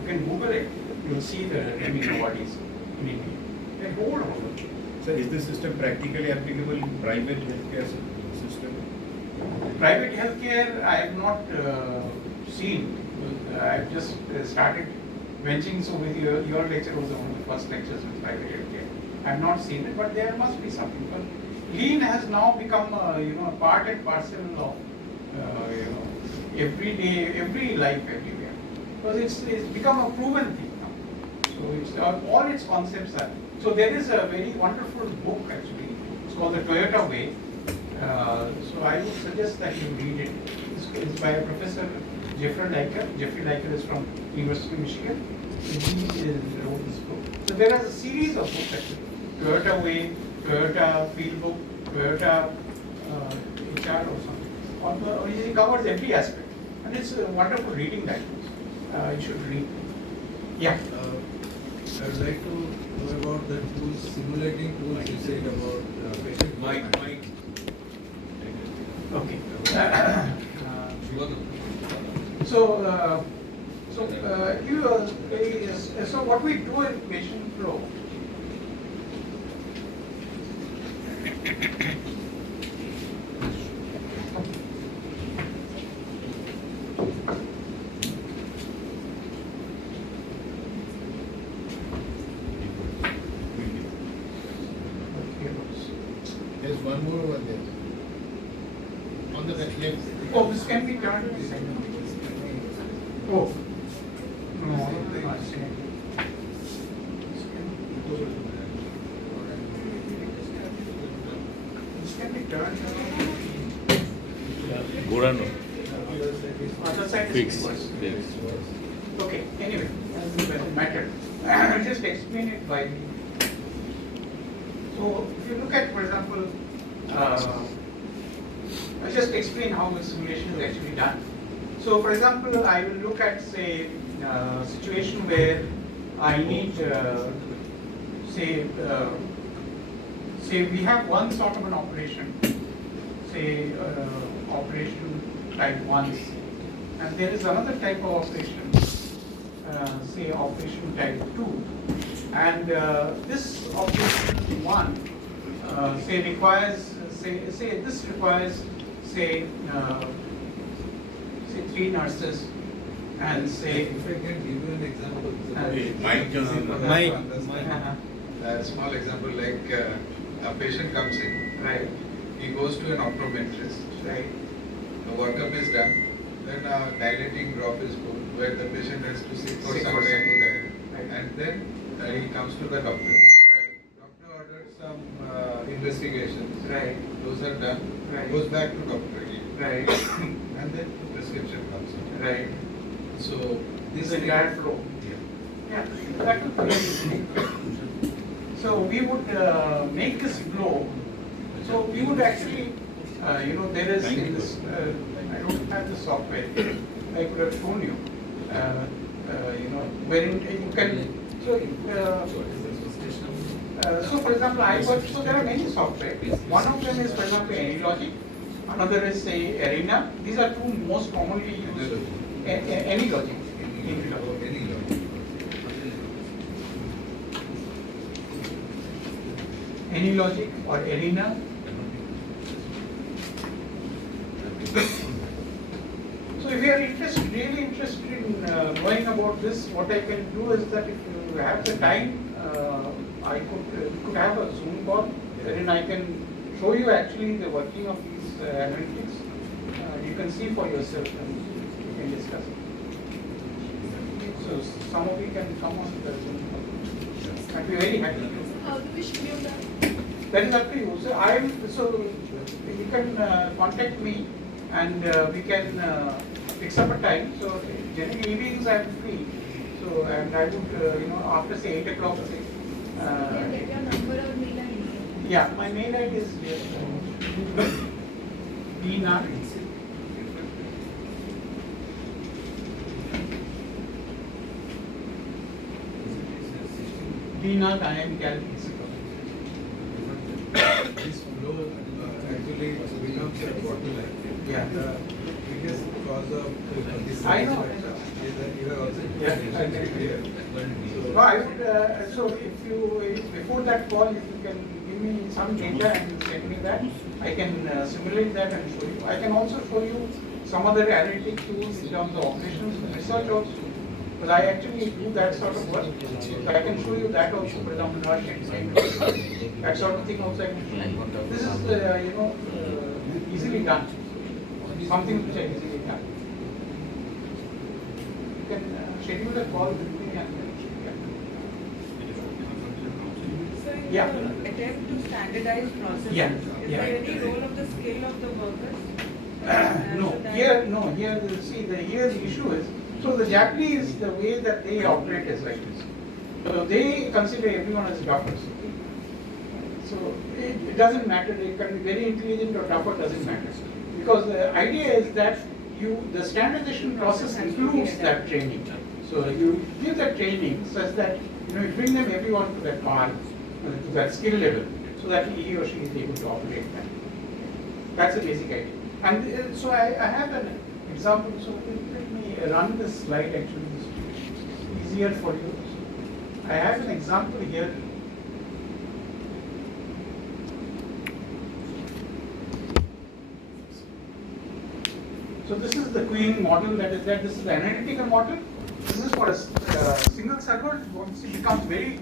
You can Google it, you will see the Deming awardees in India. A whole amount of people. So is this system practically applicable in private healthcare system? Private healthcare, I have not seen. I have just started venturing. So with your lecture was one of the first lectures with private healthcare. I have not seen it, but there must be something. But lean has now become a part and parcel of every day, every life, everywhere. Because it's become a proven thing now. So it's all its concepts are. So there is a very wonderful book actually. It's called The Toyota Way. So I would suggest that you read it. It's by a Professor Jeffrey Liker. Jeffrey Liker is from University of Michigan. He wrote this book. So there is a series of books actually. Toyota Way, Toyota Field Book, Toyota HR or something. It covers every aspect. And it's a wonderful reading that you should read. Yeah. I would like to know about the tools, simulating tools you said about patient might. Okay. So what we do in patient flow There's one more over there. On the left. Oh, this can be turned. Oh. No, I see. This can be turned. Other side is worse. Okay, anyway, doesn't matter. I'll just explain it by. So, if you look at, for example, I'll just explain how the simulation is actually done. So, for example, I will look at, say, a situation where I need, say we have one sort of an operation, say operation type 1, and there is another type of operation, say operation type 2, and this operation 1, say requires, say this requires, say 3 nurses, and say. If I can give you an example. Uh-huh. A small example, like a patient comes in. Right. He goes to an optometrist. Right. The workup is done. Then a dilating drop is put where the patient has to sit for Sit some for time. some time. Right. And then he comes to the doctor. Right. Doctor orders some investigations. Right. Those are done. Right. Goes back to doctor again. Right. And then prescription comes in. Right. So This entire flow. Yeah, that would be easy. So we would make this flow. So we would actually, there is in this. I don't have the software. I could have shown you. Wherein you can. So for example, so there are many software. One of them is, for example, AnyLogic. Another is, say, Arena. These are two most commonly used. AnyLogic. AnyLogic or Arena. So if you are really interested in knowing about this, what I can do is that if you have the time, we could have a Zoom call wherein I can show you actually the working of these analytics. You can see for yourself and you can discuss it. So some of you can come on the Zoom call. I'd be very happy to. How do we schedule that? That is up to you. So you can contact me and we can fix up a time. So generally evenings I am free. So and I would after say 8 o'clock. Can get your number or mail ID? Yeah, my mail ID is Dina. Dina, I am Calvin. This flow actually becomes a bottleneck. Yeah. The biggest cause of this I know. is that you have also Yeah. here. No, I would, so if before that call, if you can give me some data and send me that, I can simulate that and show you. I can also show you some other analytic tools in terms of operations and research also. But I actually do that sort of work. So I can show you that also, for example, that sort of thing also I can show you. This is, easily done. Something which I easily done. You can schedule a call with me and So in Yeah. the attempt to standardize processes, Yeah, is yeah. there any role of the skill of the workers? Here the issue is, so the Japanese, the way that they operate is like this. So they consider everyone as doctors. So it doesn't matter, they can be very intelligent or dapper, doesn't matter. Because the idea is that the standardization process includes that training. So you give that training such that, you bring them everyone to that par, to that skill level, so that he or she is able to operate that. That's the basic idea. And so I have an example, so let me run this slide actually, it's easier for you. I have an example here. So this is the queuing model that is there. This is the analytical model. This is for a single server. Once it becomes very,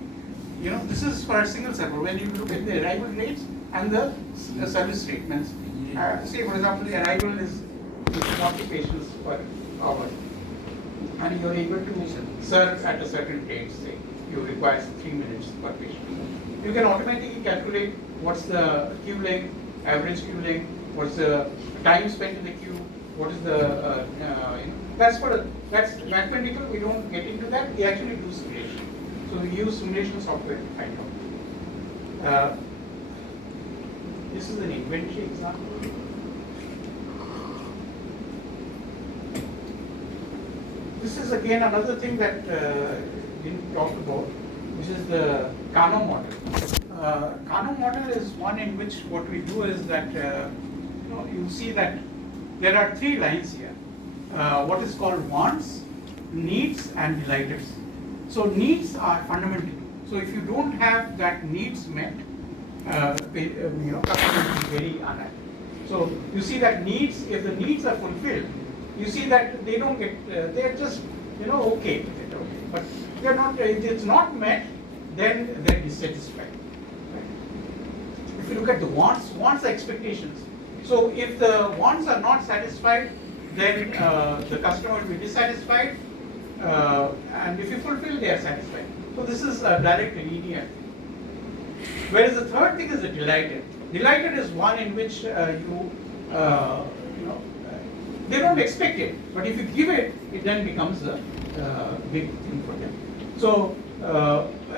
this is for a single server. When you look at the arrival rates and the service statements, say for example, the arrival is 40 patients per hour, and you're able to serve at a certain rate. Say you require 3 minutes per patient. You can automatically calculate what's the queue length, average queue length, what's the time spent in the queue, what is the, that's mathematical, we don't get into that, we actually do simulation. So we use simulation software to find out. This is an inventory example. This is again another thing that we didn't talk about, which is the Kano model. Kano model is one in which what we do is that you see that there are 3 lines here. What is called wants, needs, and delighters. So needs are fundamental. So if you don't have that needs met, customer will be very unhappy. So you see that needs, if the needs are fulfilled, you see that they don't get, they're just okay with it. Okay. But they're not. If it's not met, then they're dissatisfied. Right? If you look at the wants are expectations. So if the wants are not satisfied, then the customer will be dissatisfied, and if you fulfill, they are satisfied. So this is a direct linear thing. Whereas the third thing is the delighted. Delighted is one in which they don't expect it, but if you give it, it then becomes a big thing for them. So,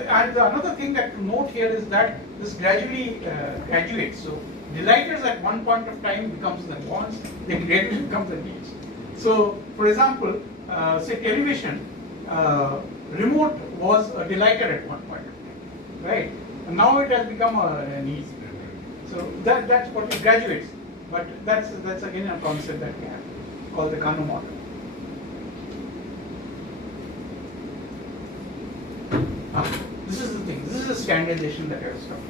and another thing that to note here is that this gradually graduates. So, delighters at one point of time becomes the wants, then gradually becomes the needs. So, for example, say television, remote was a delighter at one point of time, right? And now it has become a need. So that's what it graduates. But that's again a concept that we have called the Kano model. This is the thing. This is the standardization that I was talking about.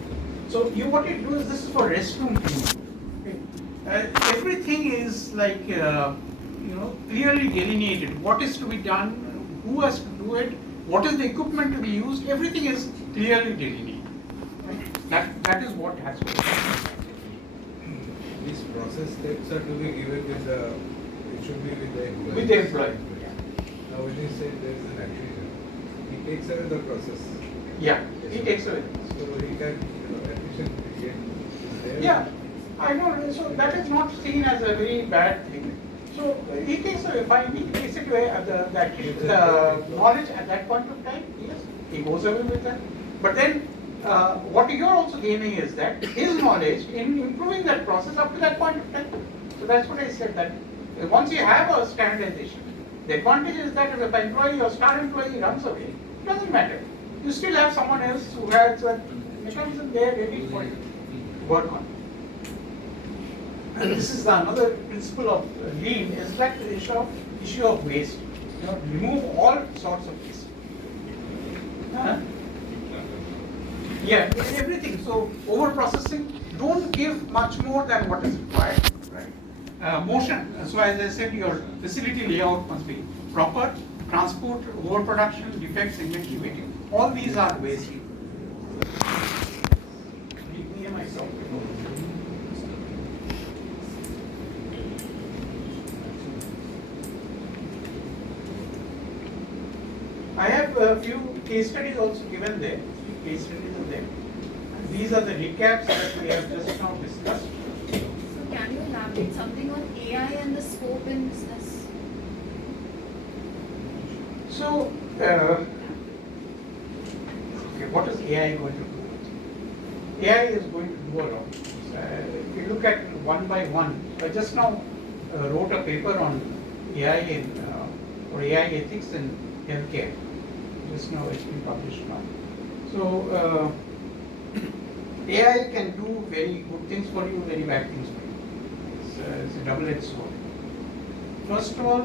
So what you do is this is for restroom cleaning. Okay? Everything is like clearly delineated. What is to be done? Who has to do it? What is the equipment to be used? Everything is clearly delineated. Right? That is what has to be done. These process steps are to be given with the, it should be with the employee. With the employee. Now when you say there is an attrition, he takes away the process. Yeah, he takes away. So he can, attrition again is there. Yeah, I know. So that is not seen as a very bad thing. So he takes away, fine, he takes it away at the knowledge at that point of time. Yes, he goes away with that. But then what you're also gaining is that his knowledge in improving that process up to that point of time. So that's what I said, that once you have a standardization, the advantage is that if an employee or star employee runs away, it doesn't matter. You still have someone else who has a mechanism there ready for you to work on. And this is another principle of lean, is that the issue of waste. Remove all sorts of waste. Yeah, everything. So over processing, don't give much more than what is required. Right? Motion. So as I said, your facility layout must be proper. Transport, overproduction, defects, inventory waiting. All these are waste. Me and myself. I have a few case studies also given there. Case studies are there. And these are the recaps that we have just now discussed. So can you elaborate something on AI and the scope in business? So, what is AI going to do? AI is going to do a lot. If you look at one by one, I just now wrote a paper on AI or AI ethics in healthcare. Just now it's been published now. So AI can do very good things for you, very bad things for you. It's a double-edged sword. First of all,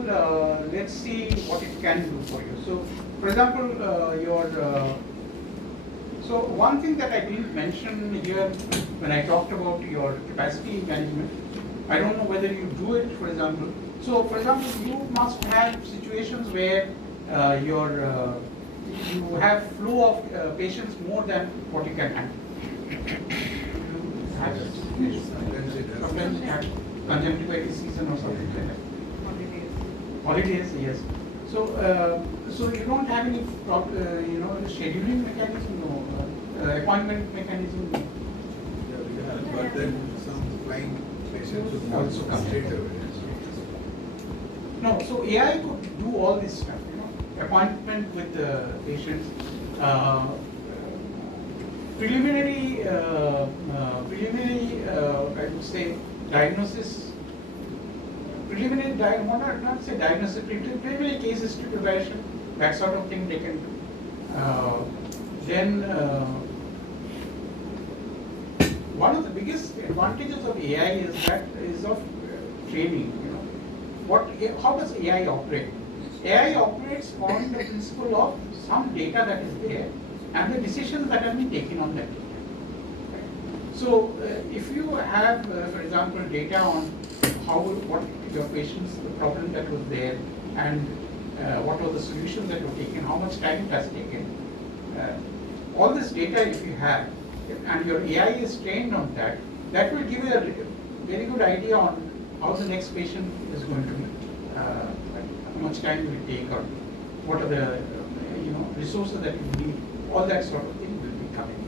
let's see what it can do for you. So, for example, so one thing that I didn't mention here when I talked about your capacity management, I don't know whether you do it, for example. So, for example, you must have situations where you have flow of patients more than what you can handle. You have such situations. Sometimes you have conjunctivitis season or something like that. Holidays, yes. So, so you don't have any scheduling mechanism, no, appointment mechanism. No. Yeah, we have, but then some flying patients would Also come. straight away. No, so AI could do all this stuff, appointment with the patients, preliminary, I would say, diagnosis, not say diagnosis, preliminary case history preparation, that sort of thing they can do. Then, one of the biggest advantages of AI is of training. How does AI operate? AI operates on the principle of some data that is there and the decisions that have been taken on that data. Right? So, if you have, for example, data on what your patients, the problem that was there, and what were the solutions that were taken, how much time it has taken, all this data if you have, and your AI is trained on that, that will give you a very good idea on how the next patient is going to be, how much time will it take, or what are the resources that you need, all that sort of thing will be coming.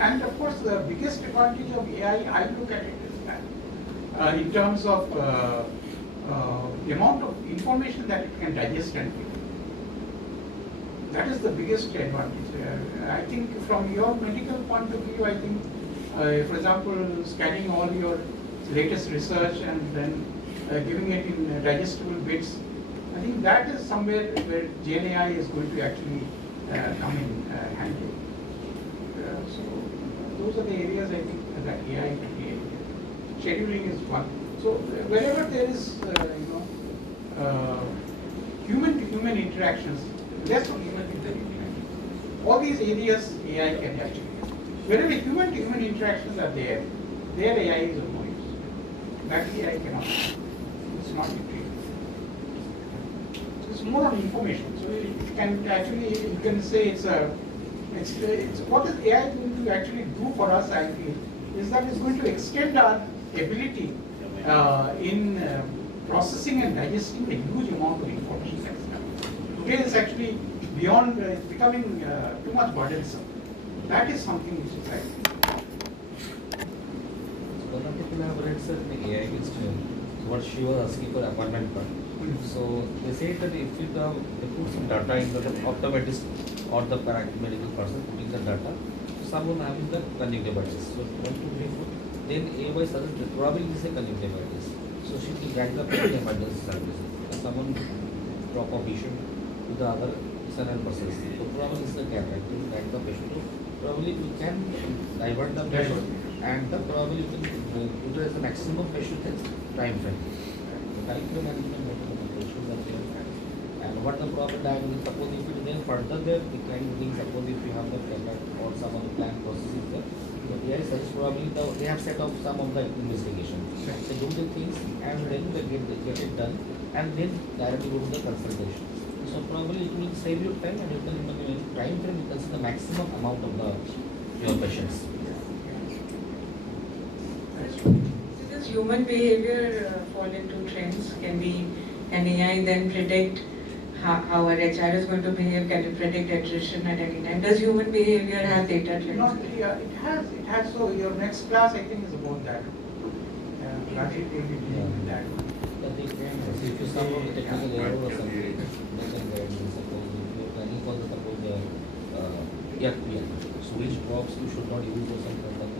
And of course, the biggest advantage of AI, I look at it is that in terms of the amount of information that it can digest and give. That is the biggest advantage. I think from your medical point of view, I think, for example, scanning all your latest research and then giving it in digestible bits, I think that is somewhere where GenAI is going to actually come in handy. So those are the areas I think that AI can be. Scheduling is one. So wherever there is, human-to-human interactions, less of human-to-human interactions, all these areas AI can actually. Wherever human-to-human interactions are there AI is of no use. That AI cannot. It's not retrieved. It's more on information. So it can actually, you can say it's what is AI going to actually do for us, I feel, is that it's going to extend our ability in processing and digesting the huge amount of information that's coming. Today it's actually beyond, it's becoming too much burdensome. That is something which is like. One of the collaborators in AI is what she was asking for appointment card. So they say that if you they put some data in the optometrist or the medical person putting the data, someone having the conjunctivitis. So 1, 2, 3, 4. Then AI suggests that probably this is a conjunctivitis. So she will grant the patient emergency services. Someone drop a patient to the other cerebral process. So probably this is a cataract. You grant the patient. Probably we can divert the patient and the probably we can utilize the maximum patient time frame. The time frame management and what the proper diagnosis, suppose if it is then further there, the kind of thing, suppose if you have the cataract or some of the plan process is there, the AI says probably they have set up some of the investigation. They do the things and then they get it done and then directly go to the consultation. So probably it will save you time and you can time frame you can see the maximum amount of your patients. Does human behavior fall into trends? Can AI then predict how our HR is going to behave? Can it predict attrition at any time? Does human behavior have data trends? Not really. It has. So your next class, I think, is about that. Rajiv will be dealing with that. If you sum up the technical error or something, they can guide you. Suppose if you are planning for the ERPN, so which drops you should not use or something. I'm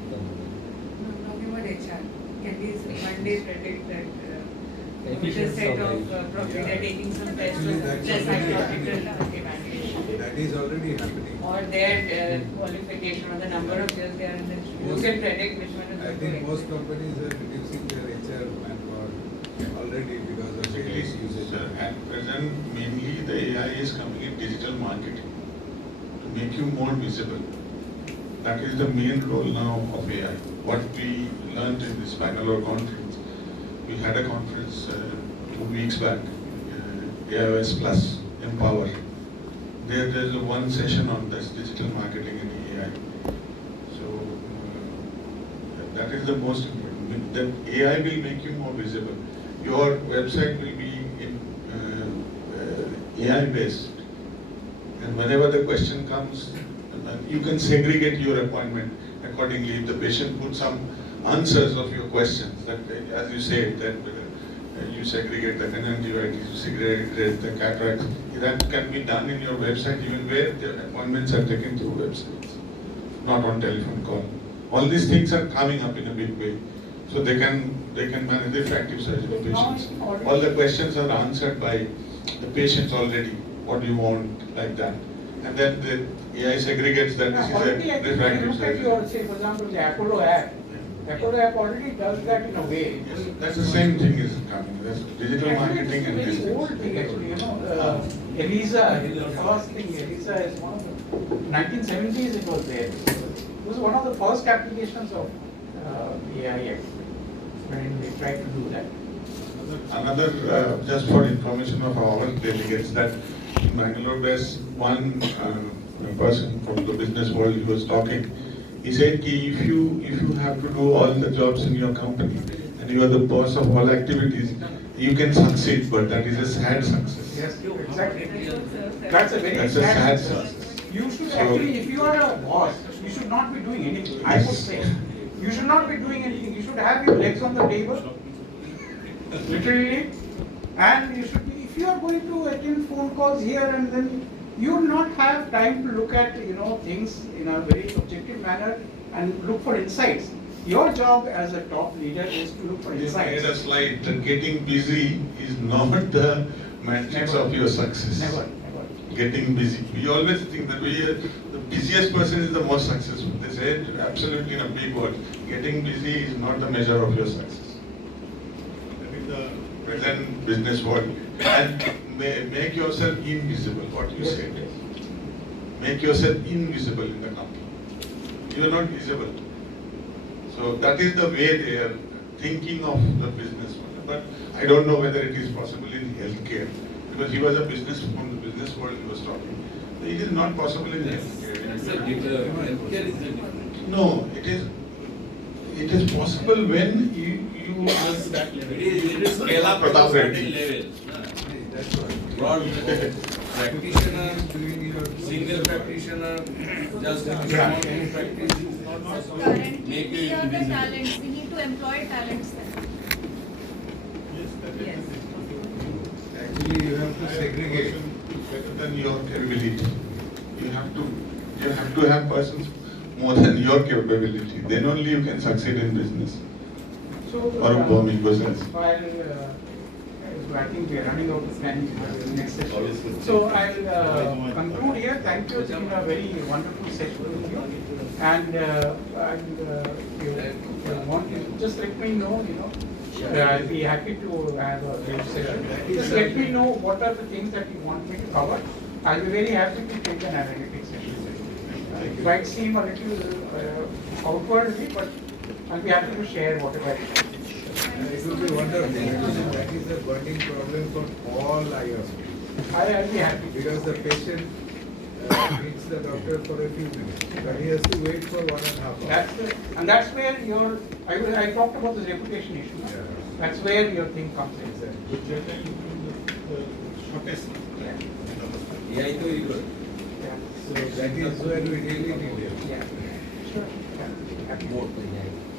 talking about HR. Can these one day predict that with a Efficiency set of of the- probably they're taking some tests Actually, with that's the already psychological evaluation? That is already happening. Or their qualification or the number of years they are in the institute. You can predict which one is I going think to most companies are reducing their HR manpower already because of Basically, AI usage. sir, at present, mainly the AI is coming in digital marketing to make you more visible. That is the main role now of AI. What we learned in this Bangalore conference, we had a conference 2 weeks back, AIOS Plus Empower. There's one session on this digital marketing and AI. So that is the most important. That AI will make you more visible. Your website will be in AI based, and whenever the question comes, you can segregate your appointment accordingly. If the patient puts some answers of your questions, that as you said, that you segregate the conjunctivitis, you segregate the cataracts, that can be done in your website even where the appointments are taken through websites, not on telephone call. All these things are coming up in a big way. So they can manage refractive surgery patients. All the questions are answered by the patients already. What do you want, like that? And then the AI segregates that this is Already, a I think if you refractive look at surgery. your, say for example, the Apollo app. Apollo app already does that in a way. Yes, that's the same thing is coming. That's digital Actually, marketing and it's a very business. old thing actually, ELISA, the first thing, ELISA is one of the 1970s it was there. It was one of the first applications of AI actually, when they tried to do that. Another, just for information of our delegates, that in Bangalore there's one person from the business world who was talking. He said, if you have to do all the jobs in your company and you are the boss of all activities, you can succeed, but that is a sad success. Yes, exactly. That's a very That's a sad success. You should actually, if you are a boss, you should not be doing anything. I would say, you should not be doing anything. You should have your legs on the table, literally, and you should be. If you are going to attend phone calls here and then, you will not have time to look at things in a very objective manner and look for insights. Your job as a top leader is to look for insights. They made a slide that getting busy is not the matrix of your success. Never. Getting busy. We always think that the busiest person is the most successful. They say it absolutely in a big word. Getting busy is not the measure of your success. That is the present business world. And make yourself invisible, what you said. Make yourself invisible in the company. You are not visible. So that is the way they are thinking of the business world. But I don't know whether it is possible in healthcare, because he was a business from the business world he was talking. It is not possible in healthcare. Healthcare is different. No, it is possible when you It is scale up to a certain level. That's right. Broad practitioner, single practitioner, just one practice is not possible. Currently, Make we it are the visible. talents, we need to employ talents then. Actually, you have to segregate. Better than your capability. You have to have persons more than your capability. Then only you can succeed in business. So, Or bombing business. While I think we are running out of time for the next session. So I'll conclude here. Thank you. It's been a very wonderful session with you. And if you want to just let me know, I'll be happy to have a brief session. Just let me know what are the things that you want me to cover. I'll be very happy to take an analytics session. It might seem a little outwardly, but I'll be happy to share whatever it is. It will be wonderful. That is a burning problem for all IIMs. I'll be happy. Because the patient meets the doctor for a few minutes, but he has to wait for 1.5 hours. That's where I talked about this reputation issue. Yeah. That's where your thing comes in. Shortest. Yeah, it will be good. Yeah. So that is where we really need it. Yeah. Sure. Yeah. More than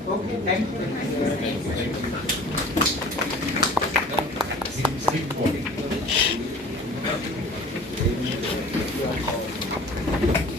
Okay, thank you. that.